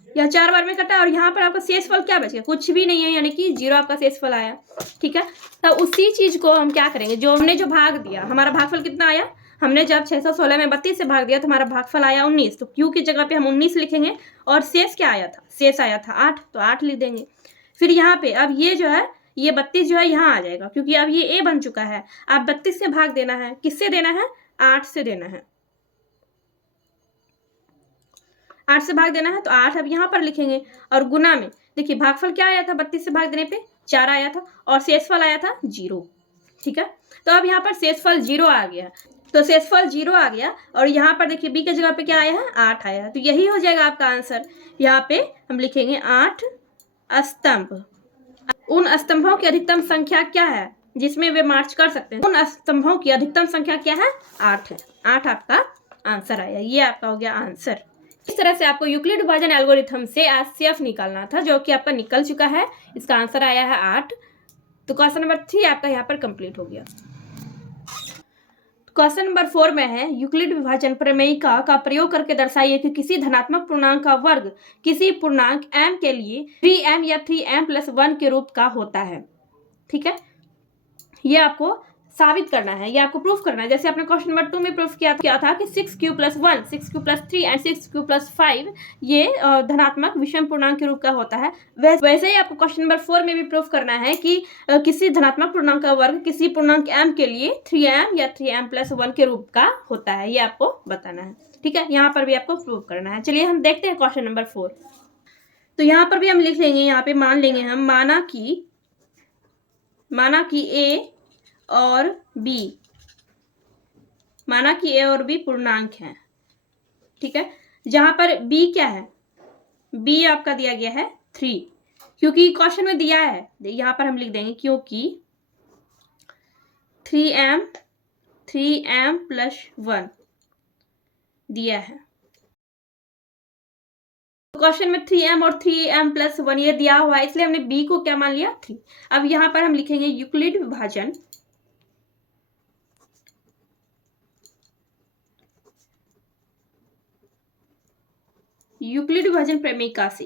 यह 4 बार में कटा और यहाँ पर आपका शेषफल क्या बचेगा, कुछ भी नहीं है, यानी कि 0 आपका शेषफल आया। ठीक है, तो उसी चीज को हम क्या करेंगे, जो हमने जो भाग दिया, हमारा भागफल कितना आया, हमने जब 616 में 32 से भाग दिया तो हमारा भागफल आया 19, तो क्यू की जगह पे हम 19 लिखेंगे। और शेष क्या आया था, शेष आया था 8, तो 8 लिख देंगे। फिर यहाँ पे अब ये जो है, ये 32 जो है यहाँ आ जाएगा, क्योंकि अब ये ए बन चुका है। अब 32 से भाग देना है, किससे देना है, 8 से देना है। 8 से भाग देना है, तो 8 अब यहाँ पर लिखेंगे। और गुना में देखिए भागफल क्या आया था, 32 से भाग देने पे 4 आया था, और शेषफल आया था 0। ठीक है, तो अब यहाँ पर शेषफल 0 आ गया, तो शेषफल 0 आ गया। और यहाँ पर देखिए बी की जगह पे क्या आया है, 8 आया है, तो यही हो जाएगा आपका आंसर। यहाँ पे हम लिखेंगे 8 स्तंभ। उन स्तंभों की अधिकतम संख्या क्या है जिसमें वे मार्च कर सकते हैं, उन स्तंभों की अधिकतम संख्या क्या है, 8 है। 8 आपका आंसर आया, ये आपका हो गया आंसर। इस तरह से आपको यूक्लिड विभाजन एल्गोरिथम से एचसीएफ निकालना था, जो कि आपका निकल चुका है। इसका आंसर आया है 8। तो क्वेश्चन नंबर 3 आपका यहाँ पर कंप्लीट हो गया। क्वेश्चन नंबर 4 में है, यूक्लिड विभाजन प्रमेयिका का प्रयोग करके दर्शाइए कि किसी धनात्मक पूर्णांक का वर्ग किसी पूर्णांक m के लिए 3m या 3m+1 के रूप का होता है। ठीक है, ये आपको साबित करना है, ये आपको प्रूफ करना है। जैसे आपने क्वेश्चन नंबर 2 में प्रूफ किया था कि 6q+1, 6q+3 एंड 6q+5 ये धनात्मक विषम पूर्णांक के रूप का होता है। वैसे ही आपको क्वेश्चन नंबर 4 में भी प्रूफ करना है कि किसी धनात्मक पूर्णांक का वर्ग किसी पूर्णांक m के लिए 3m या 3m+1 के रूप का होता है, ये आपको बताना है। ठीक है, यहाँ पर भी आपको प्रूफ करना है। चलिए हम देखते हैं क्वेश्चन नंबर 4। तो यहाँ पर भी हम लिख लेंगे, यहाँ पे मान लेंगे हम, माना कि ए और बी पूर्णांक हैं। ठीक है, जहां पर बी क्या है, बी आपका दिया गया है 3, क्योंकि क्वेश्चन में दिया है, यहां पर हम लिख देंगे क्योंकि 3m+1 दिया है। क्वेश्चन में 3m और 3m+1 ये दिया हुआ है, इसलिए हमने बी को क्या मान लिया, 3। अब यहां पर हम लिखेंगे यूक्लिड विभाजन प्रमेयिका से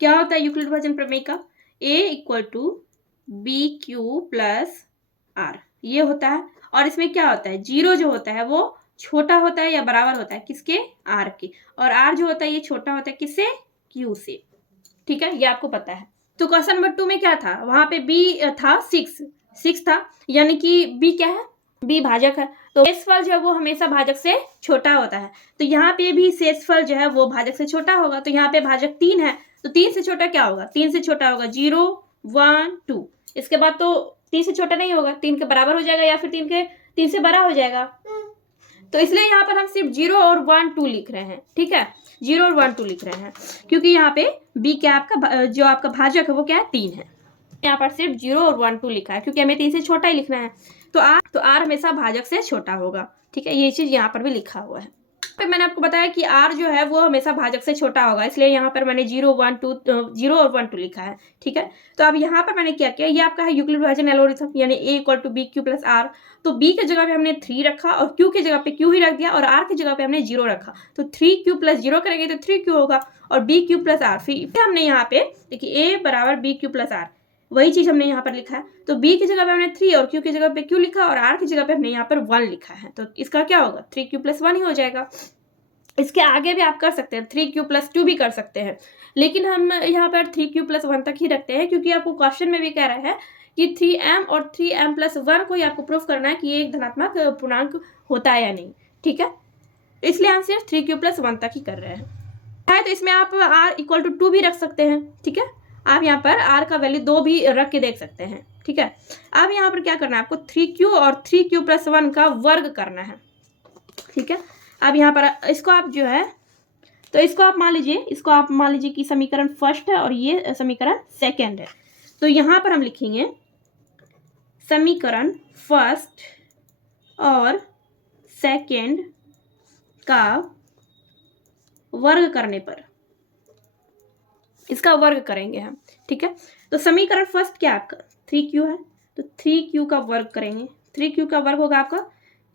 क्या होता है, यूक्लिड विभाजन प्रमेयिका, a = bq+r ये होता है। और इसमें क्या होता है, 0 जो होता है वो छोटा होता है या बराबर होता है किसके, r के, और r जो होता है ये छोटा होता है किससे, q से। ठीक है, ये आपको पता है। तो क्वेश्चन नंबर 2 में क्या था, वहां पे b था 6 था, यानी कि b क्या है, b भाजक है, तो शेषफल जो है वो हमेशा भाजक से छोटा होता है। तो यहाँ पे भी शेषफल जो है वो भाजक से छोटा होगा। तो यहाँ पे भाजक 3 है, तो 3 से छोटा क्या होगा, 3 से छोटा होगा 0, 1, 2। इसके बाद तो 3 से छोटा नहीं होगा, 3 के बराबर हो जाएगा या फिर 3 से बड़ा हो जाएगा। तो इसलिए यहाँ पर हम सिर्फ 0 और 1, 2 लिख रहे हैं। ठीक है, 0 और 1, 2 लिख रहे हैं, क्योंकि यहाँ पे b क्या आपका, जो आपका भाजक है वो क्या है, 3 है। यहाँ पर सिर्फ 0 और 1, 2 लिखा है, क्योंकि हमें 3 से छोटा ही लिखना है। तो r हमेशा भाजक से छोटा होगा। ठीक है, ये चीज यहाँ पर भी लिखा हुआ है। फिर मैंने आपको बताया कि r जो है वो हमेशा भाजक से छोटा होगा, इसलिए यहाँ पर मैंने 0 और 1, 2 लिखा है। ठीक है, तो अब यहाँ पर मैंने क्या किया, ये आपका है यूक्लिड विभाजन एल्गोरिथम, यानी a = bq+r। तो b की जगह पे हमने 3 रखा और q की जगह पे q ही रख दिया, और r की जगह पे हमने 0 रखा। तो 3q+0 करेंगे तो 3q होगा, और bq+r। फिर हमने यहाँ पे देखिए a = bq+r, वही चीज हमने यहाँ पर लिखा है। तो b की जगह पे हमने 3 और q की जगह पे q लिखा, और r की जगह पे हमने यहाँ पर 1 लिखा है। तो इसका क्या होगा, 3q+1 ही हो जाएगा। इसके आगे भी आप कर सकते हैं, 3q+2 भी कर सकते हैं, लेकिन हम यहाँ पर 3q+1 तक ही रखते हैं, क्योंकि आपको क्वेश्चन में भी कह रहा है कि 3m और 3m+1 को ही आपको प्रूफ करना है कि ये एक धनात्मक पूर्णांक होता है या नहीं। ठीक है, इसलिए हम सिर्फ 3q+1 तक ही कर रहे हैं। तो इसमें आप r = 2 भी रख सकते हैं। ठीक है, आप यहाँ पर r का वैल्यू 2 भी रख के देख सकते हैं। ठीक है, अब यहाँ पर क्या करना है आपको, 3q और 3q+1 का वर्ग करना है। ठीक है, अब यहाँ पर इसको आप जो है, तो इसको आप मान लीजिए कि समीकरण फर्स्ट है और ये समीकरण सेकंड है। तो यहाँ पर हम लिखेंगे समीकरण फर्स्ट और सेकंड का वर्ग करने पर, इसका वर्ग करेंगे हम। ठीक है, तो समीकरण फर्स्ट क्या आपका 3q है, तो 3q का वर्ग करेंगे, 3q का वर्ग होगा आपका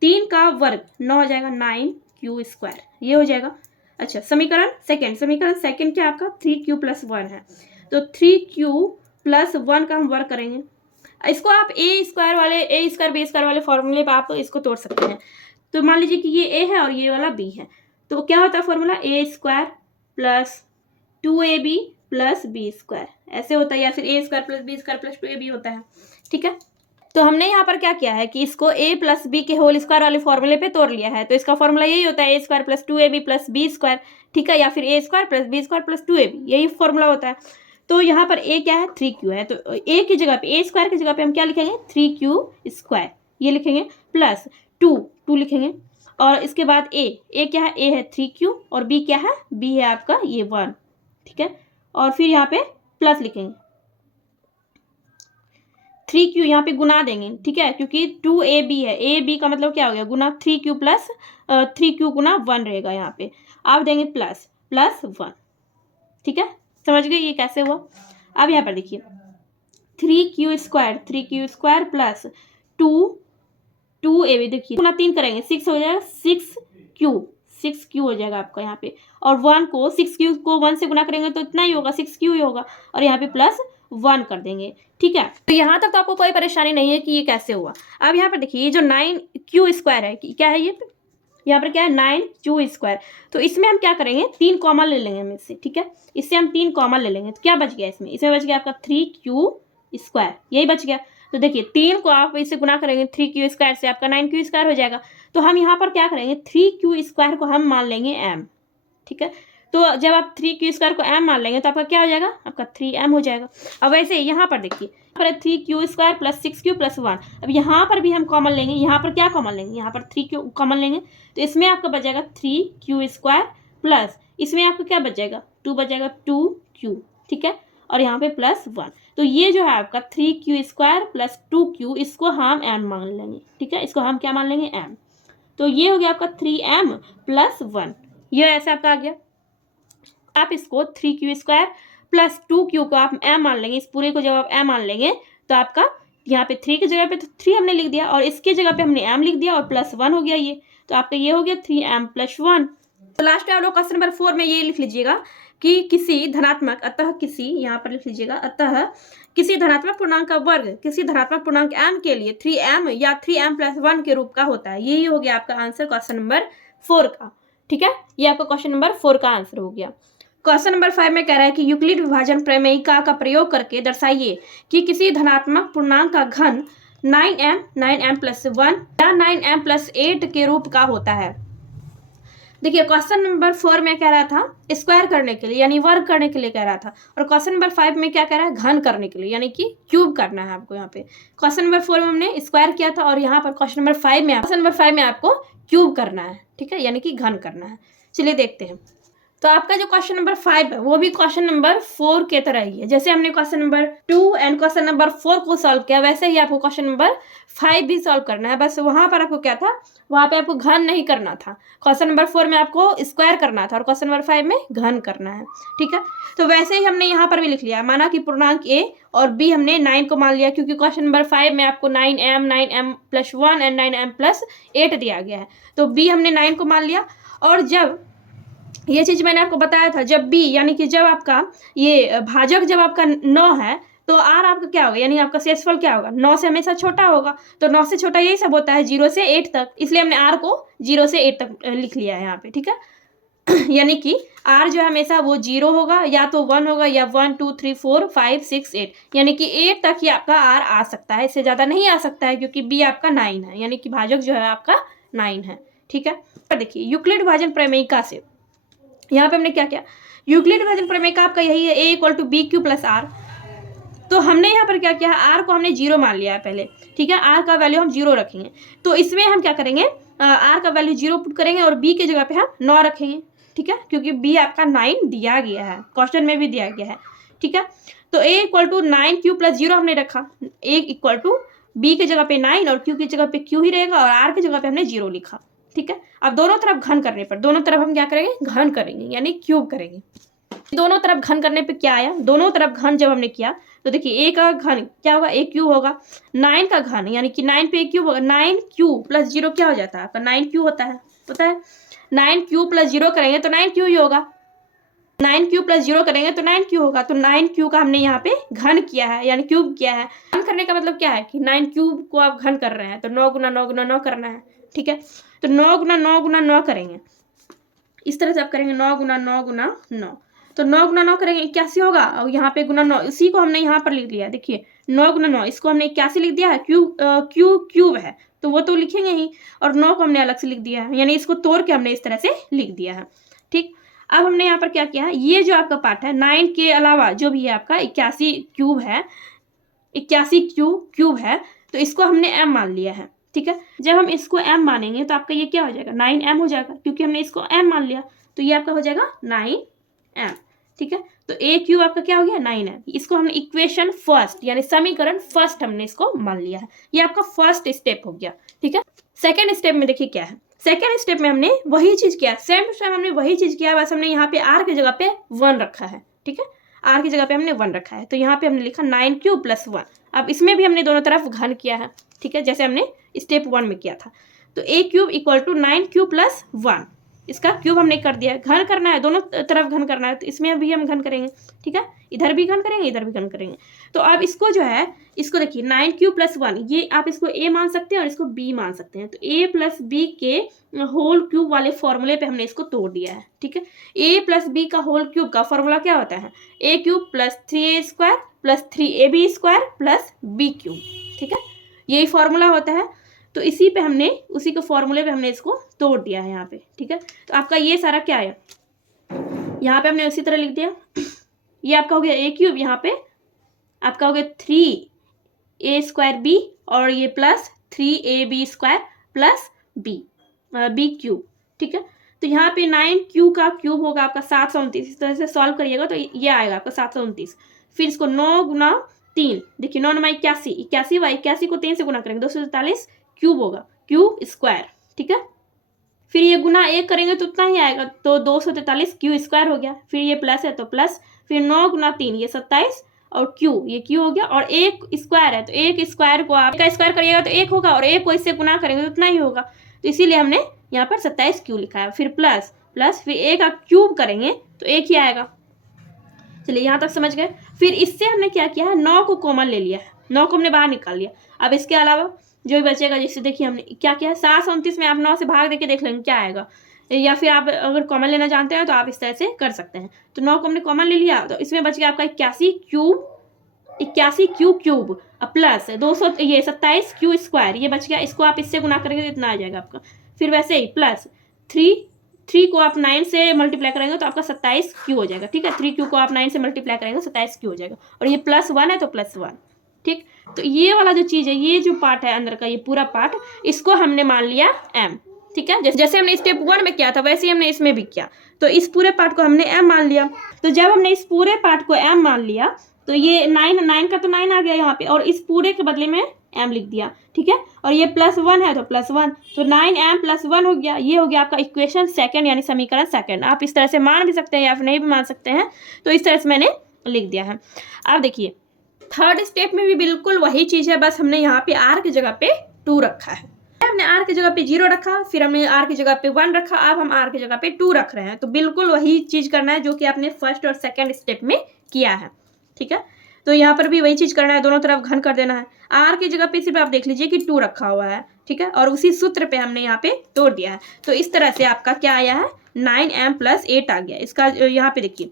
3 का वर्ग 9 हो जाएगा 9q², ये हो जाएगा। अच्छा समीकरण सेकंड क्या आपका 3q+1 है, तो 3q+1 का हम वर्ग करेंगे। इसको आप a² वाले फॉर्मूले पर आप इसको तोड़ सकते हैं। तो मान लीजिए कि ये a है और ये वाला b है, तो क्या होता है फॉर्मूला a² + 2ab + b², ऐसे होता है, या फिर a² + b² + 2ab होता है। ठीक है, तो हमने यहाँ पर क्या किया है कि इसको a + b के होल स्क्वायर वाले फॉर्मूले पे तोड़ लिया है। तो इसका फॉर्मूला यही होता है a² + 2ab + b², ठीक है, या फिर a² + b² + 2ab, यही फॉर्मूला होता है। तो यहाँ पर a क्या है 3q है, तो a की जगह पे a² की जगह पे हम क्या लिखेंगे 3q², ये लिखेंगे, प्लस 2 लिखेंगे, और इसके बाद a क्या है, a है 3q और b क्या है, b है आपका ये 1, ठीक है, और फिर यहाँ पे प्लस लिखेंगे 3q, यहाँ पे गुना देंगे, ठीक है, क्योंकि 2ab है, ab का मतलब क्या हो गया गुना 3q + 3q गुना 1 रहेगा, यहाँ पे आप देंगे प्लस 1, ठीक है, समझ गए ये कैसे हुआ। अब यहाँ पर देखिए 3q² प्लस 2ab, देखिए गुना 3 करेंगे 6 हो जाएगा, 6q हो जाएगा आपका यहाँ पे, और 6q को 1 से गुना करेंगे तो इतना ही होगा 6q ही होगा, और यहाँ पे +1 कर देंगे, ठीक है। तो यहाँ तक तो आपको कोई परेशानी नहीं है कि ये कैसे हुआ। अब यहाँ पर देखिए ये जो 9q² है, क्या है ये, यहाँ पर क्या है 9q², तो इसमें हम क्या करेंगे 3 कॉमन ले लेंगे हम इससे, ठीक है, इससे हम 3 कॉमन ले लेंगे, तो क्या बच गया इसमें बच गया आपका 3q², यही बच गया। तो देखिए 3 को आप इससे गुना करेंगे 3q² से, आपका 9q² हो जाएगा। तो हम यहाँ पर क्या करेंगे 3q² को हम मान लेंगे m, ठीक है, तो जब आप 3q² को m मान लेंगे तो आपका क्या हो जाएगा, आपका 3m हो जाएगा। अब वैसे यहाँ पर देखिए, यहाँ पर 3q² + 6q + 1, अब यहाँ पर भी हम कॉमन लेंगे, यहाँ पर क्या कॉमन लेंगे, यहाँ पर 3q कॉमन लेंगे, तो इसमें आपका बच जाएगा 3q² प्लस इसमें आपका क्या बच जाएगा 2 बच जाएगा 2q, ठीक है, और यहाँ पे +1, तो ये जो है आपका 3q² + 2q, इसको हम m मान लेंगे, ठीक है, इसको हम क्या मान लेंगे m, तो ये हो गया आपका 3m + 1, ये ऐसे आपका आ गया। आप इसको 3q² + 2q को आप m मान लेंगे, इस पूरे को जब आप m मान लेंगे तो आपका यहाँ पे 3 की जगह पे तो 3 हमने लिख दिया, और इसकी जगह पे हमने m लिख दिया, और +1 हो गया ये, तो आपका ये हो गया 3m + 1। तो लास्ट में आप लोग क्वेश्चन नंबर 4 में ये लिख लीजिएगा कि किसी धनात्मक यहाँ पर लिख लीजिएगा, अतः किसी धनात्मक पूर्णांक का वर्ग किसी धनात्मक पूर्णांक m के लिए 3m या 3m + 1 के रूप का होता है। यही हो गया आपका आंसर क्वेश्चन नंबर 4 का, ठीक है, ये आपका क्वेश्चन नंबर 4 का आंसर हो गया। क्वेश्चन नंबर 5 में कह रहा है कि यूक्लिड विभाजन प्रमेयिका का प्रयोग करके दर्शाइए कि किसी धनात्मक पूर्णांक का घन 9m + 1 या 9m + 8 के रूप का होता है। देखिए क्वेश्चन नंबर 4 में कह रहा था स्क्वायर करने के लिए, यानी वर्ग करने के लिए कह रहा था, और क्वेश्चन नंबर 5 में क्या कह रहा है घन करने के लिए, यानी कि क्यूब करना है आपको। यहाँ पे क्वेश्चन नंबर 4 में हमने स्क्वायर किया था, और यहाँ पर क्वेश्चन नंबर 5 में आपको क्यूब करना है, ठीक है, यानी कि घन करना है। चलिए देखते हैं। तो आपका जो क्वेश्चन नंबर 5 है वो भी क्वेश्चन नंबर 4 के तरह ही है। जैसे हमने question number 2 and question number 4 को सॉल्व किया, वैसे ही आपको क्वेश्चन नंबर 5 भी सॉल्व करना है। बस वहां पर आपको क्या था, वहां पे आपको घन नहीं करना था। क्वेश्चन नंबर 4 में आपको स्क्वायर करना था, और क्वेश्चन नंबर 5 में घन करना है, ठीक है। तो वैसे ही हमने यहाँ पर भी लिख लिया, माना कि पूर्णांक a और b हमने 9 को मान लिया, क्योंकि क्वेश्चन नंबर 5 में आपको 9m + 1 एंड 9m + 8 दिया गया है, तो b हमने 9 को मान लिया। और जब ये चीज मैंने आपको बताया था, जब b यानी कि जब आपका ये भाजक जब आपका 9 है तो r आपका क्या होगा, यानी आपका शेषफल क्या होगा, 9 से हमेशा छोटा होगा, तो 9 से छोटा यही सब होता है 0 से 8 तक, इसलिए हमने r को 0 से 8 तक लिख लिया है यहाँ पे, ठीक है। यानी कि r जो है हमेशा वो 0 होगा, या तो 1 होगा, या 1 2 3 4 5 6 8, यानी कि 8 तक ही आपका r आ सकता है, इससे ज्यादा नहीं आ सकता है, क्योंकि b आपका 9 है, यानी कि भाजक जो है आपका 9 है, ठीक है। तो देखिए यूक्लिड विभाजन प्रमेयिका से यहाँ पे हमने क्या किया, यूक्लिड विभाजन प्रमेयिका आपका यही है a = bq + r। तो हमने यहाँ पर क्या किया, r को हमने 0 मान लिया है पहले, ठीक है, r का वैल्यू हम 0 रखेंगे। तो इसमें हम क्या करेंगे, r का वैल्यू 0 पुट करेंगे, और b के जगह पे हम 9 रखेंगे, ठीक है, क्योंकि b आपका 9 दिया गया है, क्वेश्चन में भी दिया गया है, ठीक है। तो a = 9q + 0 हमने रखा, a = b के जगह पे 9 और q की जगह पे q ही रहेगा, और r की जगह पे हमने 0 लिखा, ठीक है। अब दोनों तरफ घन करने पर, दोनों तरफ हम क्या करेंगे, घन करेंगे, यानी क्यूब करेंगे। दोनों तरफ घन करने पे क्या आया, दोनों तरफ घन जब हमने किया तो देखिए ए का घन क्या होगा, ए क्यूब होगा। 9 का घन यानी कि 9 पे ए क्यूब होगा, 9 क्यू प्लस 0 क्या हो जाता है आपका, 9 क्यू होता है। 9 क्यू प्लस 0 करेंगे तो 9 क्यू ही होगा। 9 क्यू प्लस 0 करेंगे तो 9 क्यू होगा। तो 9 क्यू का हमने यहाँ पे घन किया है यानी क्यूब किया है। घन करने का मतलब क्या है कि 9 क्यूब को आप घन कर रहे हैं तो 9 गुना 9 गुना 9 करना है, ठीक है। तो 9 गुना 9 गुना 9 करेंगे, इस तरह से आप करेंगे 9 गुना 9 गुना 9। तो 9 गुना 9 करेंगे 81 होगा, और यहाँ पे गुना 9 इसी को हमने यहाँ पर लिख लिया। देखिए 9 गुना 9 इसको हमने 81 लिख दिया है, क्यूब है तो वो तो लिखेंगे ही, और 9 को हमने अलग से लिख दिया है, यानी इसको तोड़ के हमने इस तरह से लिख दिया है, ठीक। अब हमने यहाँ पर क्या किया है, ये जो आपका पार्ट है 9 के अलावा जो भी है आपका 81 क्यूब है, 81 क्यूब है, तो इसको हमने m मान लिया है, ठीक है। जब हम इसको m मानेंगे तो आपका ये क्या हो जाएगा, 9m हो जाएगा, क्योंकि हमने इसको m मान लिया। तो ये आपका हो जाएगा 9m, ठीक है। तो a क्यूब आपका क्या हो गया, 9m। इसको हमने इक्वेशन फर्स्ट यानी समीकरण फर्स्ट हमने इसको मान लिया है। ये आपका फर्स्ट स्टेप हो गया, ठीक है। सेकेंड स्टेप में देखिए क्या है, सेकेंड स्टेप में हमने वही चीज किया, सेम टू सेम हमने वही चीज किया, बस हमने यहाँ पे r की जगह पे 1 रखा है, ठीक है। r की जगह पे हमने 1 रखा है, तो यहाँ पे हमने लिखा 9 क्यूब प्लस 1। अब इसमें भी हमने दोनों तरफ घन किया है, ठीक है, जैसे हमने स्टेप 1 में किया था। तो a cube equal to 9 cube plus 1, इसका क्यूब हमने कर दिया है। घन करना है, दोनों तरफ घन करना है, तो इसमें भी हम घन करेंगे, ठीक है। इधर भी घन करेंगे, इधर भी घन करेंगे। तो अब इसको जो है, इसको देखिए 9 क्यूब प्लस 1, ये आप इसको a मान सकते हैं और इसको b मान सकते हैं। तो a प्लस b के होल क्यूब वाले फॉर्मूले पे हमने इसको तोड़ दिया है, ठीक है। a प्लस b का होल क्यूब का फॉर्मूला क्या होता है, a cube plus 3a square plus 3ab square plus b cube, ठीक है, यही फॉर्मूला होता है। तो इसी पे हमने, उसी के फॉर्मूले पे हमने इसको तोड़ दिया है यहाँ पे, ठीक है। तो आपका ये सारा क्या है, यहाँ पे हमने उसी तरह लिख दिया। ये आपका हो गया a क्यूब, यहाँ पे आपका हो गया 3a स्क्वायर b, और ये plus 3ab square plus b cube, ठीक है। तो यहाँ पे 9q का क्यूब होगा आपका 729, इस तरह से सॉल्व करिएगा तो ये आएगा आपका 729। फिर इसको 9 गुना 3, देखिए 9 9 81, 81 व 81 को 3 से गुना करेंगे 243 क्यूब होगा, क्यूब स्क्वायर, ठीक है। फिर ये गुना 1 करेंगे तो उतना ही आएगा, तो 243 क्यू स्क्वायर हो गया। फिर ये प्लस है तो प्लस, फिर 9 गुना 3 ये 27, और क्यू ये क्यू हो गया, और 1 स्क्वायर है तो 1 स्क्वायर को आप का स्क्वायर करिएगा तो 1 होगा, और 1 को इससे गुना करेंगे तो उतना ही होगा, तो इसीलिए हमने यहाँ पर 27 क्यू लिखा है। फिर प्लस प्लस, फिर 1 का क्यूब करेंगे तो 1 ही आएगा। चलिए यहाँ तक समझ गए। फिर इससे हमने क्या किया है, 9 को कॉमन ले लिया है, 9 को हमने बाहर निकाल लिया। अब इसके अलावा जो भी बचेगा, जैसे देखिए हमने क्या किया है, 729 में आप 9 से भाग देके देख लेंगे क्या आएगा, या फिर आप अगर कॉमन लेना जानते हैं तो आप इस तरह से कर सकते हैं। तो 9 को हमने कॉमन ले लिया, तो इसमें बच गया आपका 81 क्यूब प्लस 200 ये 27 क्यू स्क्वायर, ये बच गया। इसको आप इससे गुना करेंगे तो इतना आ जाएगा आपका। फिर वैसे ही प्लस 3 को आप 9 से मल्टीप्लाई करेंगे तो आपका 27 क्यू हो जाएगा, ठीक है। 3 को आप 9 से मल्टीप्लाई करेंगे 27 क्यू हो जाएगा, और ये प्लस 1 है तो प्लस 1, ठीक। तो ये वाला जो चीज़ है, ये जो पार्ट है अंदर का, ये पूरा पार्ट, इसको हमने मान लिया m, ठीक है। जैसे हमने स्टेप 1 में किया था वैसे ही हमने इसमें भी किया, तो इस पूरे पार्ट को हमने m मान लिया। तो जब हमने इस पूरे पार्ट को m मान लिया तो ये 9 का तो 9 आ गया यहाँ पे, और इस पूरे के बदले में m लिख दिया, ठीक है। और ये प्लस 1 है तो प्लस 1, तो 9m प्लस 1 हो गया। ये हो गया आपका इक्वेशन सेकंड यानी समीकरण सेकंड। आप इस तरह से मान भी सकते हैं या फिर नहीं भी मान सकते हैं, तो इस तरह से मैंने लिख दिया है। अब देखिए थर्ड स्टेप में भी बिल्कुल वही चीज़ है, बस हमने यहाँ पे r की जगह पे 2 रखा है। हमने r की जगह पे 0 रखा, फिर हमने r की जगह पे 1 रखा, अब हम r की जगह पे 2 रख रहे हैं। तो बिल्कुल वही चीज़ करना है जो कि आपने फर्स्ट और सेकेंड स्टेप में किया है, ठीक है। तो यहाँ पर भी वही चीज़ करना है, दोनों तरफ घन कर देना है। r की जगह पे सिर्फ आप देख लीजिए कि 2 रखा हुआ है, ठीक है, और उसी सूत्र पे हमने यहाँ पे तोड़ दिया है। तो इस तरह से आपका क्या आया है, 9m प्लस 8 आ गया। इसका यहाँ पे देखिए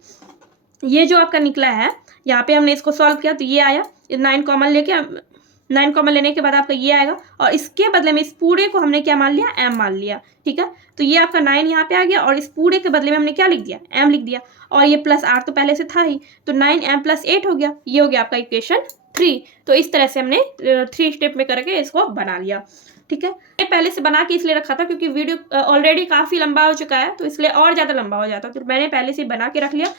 ये जो आपका निकला है, यहाँ पे हमने इसको सॉल्व किया तो ये आया, 9 कॉमन लेने के बाद आपका ये आएगा, और इसके बदले में इस पूरे को हमने क्या मान लिया, m मान लिया, ठीक है। तो ये आपका 9 यहाँ पे आ गया, और इस पूरे के बदले में हमने क्या लिख दिया, m लिख दिया, और ये प्लस r तो पहले से था ही, तो 9m प्लस 8 हो गया। ये हो गया आपका इक्वेशन 3। तो इस तरह से हमने 3 स्टेप में करके इसको बना लिया, ठीक है। मैं पहले से बना के इसलिए रखा था क्योंकि वीडियो ऑलरेडी काफ़ी लंबा हो चुका है, तो इसलिए और ज़्यादा लंबा हो जाता, तो मैंने पहले से बना के रख लिया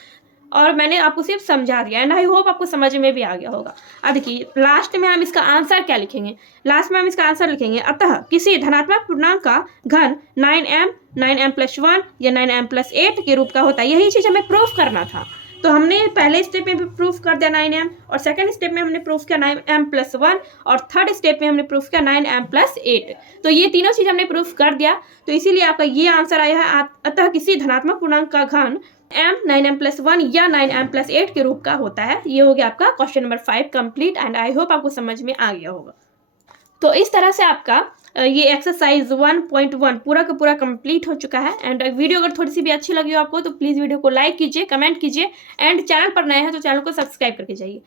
और मैंने आपको सिर्फ समझा दिया, एंड आई होप आपको समझ में भी आ गया होगा। अब देखिए लास्ट में हम इसका आंसर क्या लिखेंगे, लास्ट में हम इसका आंसर लिखेंगे, अतः किसी धनात्मक पूर्णांक का घन 9m प्लस 1 या 9m प्लस 8 के रूप का होता है। यही चीज़ हमें प्रूफ करना था, तो हमने पहले स्टेप में भी प्रूफ कर दिया 9m, और सेकंड स्टेप में हमने प्रूफ किया 9m+1, और थर्ड स्टेप में हमने प्रूफ किया 9m+8। तो ये तीनों चीज हमने प्रूफ कर दिया, तो इसीलिए आपका ये आंसर आया है। अतः किसी धनात्मक पूर्णांक का घन m 9m+1 या 9m+8 के रूप का होता है। ये हो गया आपका question number 5 complete, and I hope आपको समझ में आ गया होगा। तो इस तरह से आपका ये एक्सरसाइज 1.1 पूरा का पूरा कंप्लीट हो चुका है। एंड वीडियो अगर थोड़ी सी भी अच्छी लगी हो आपको तो प्लीज़ वीडियो को लाइक कीजिए, कमेंट कीजिए, एंड चैनल पर नए हैं तो चैनल को सब्सक्राइब करके जाइए।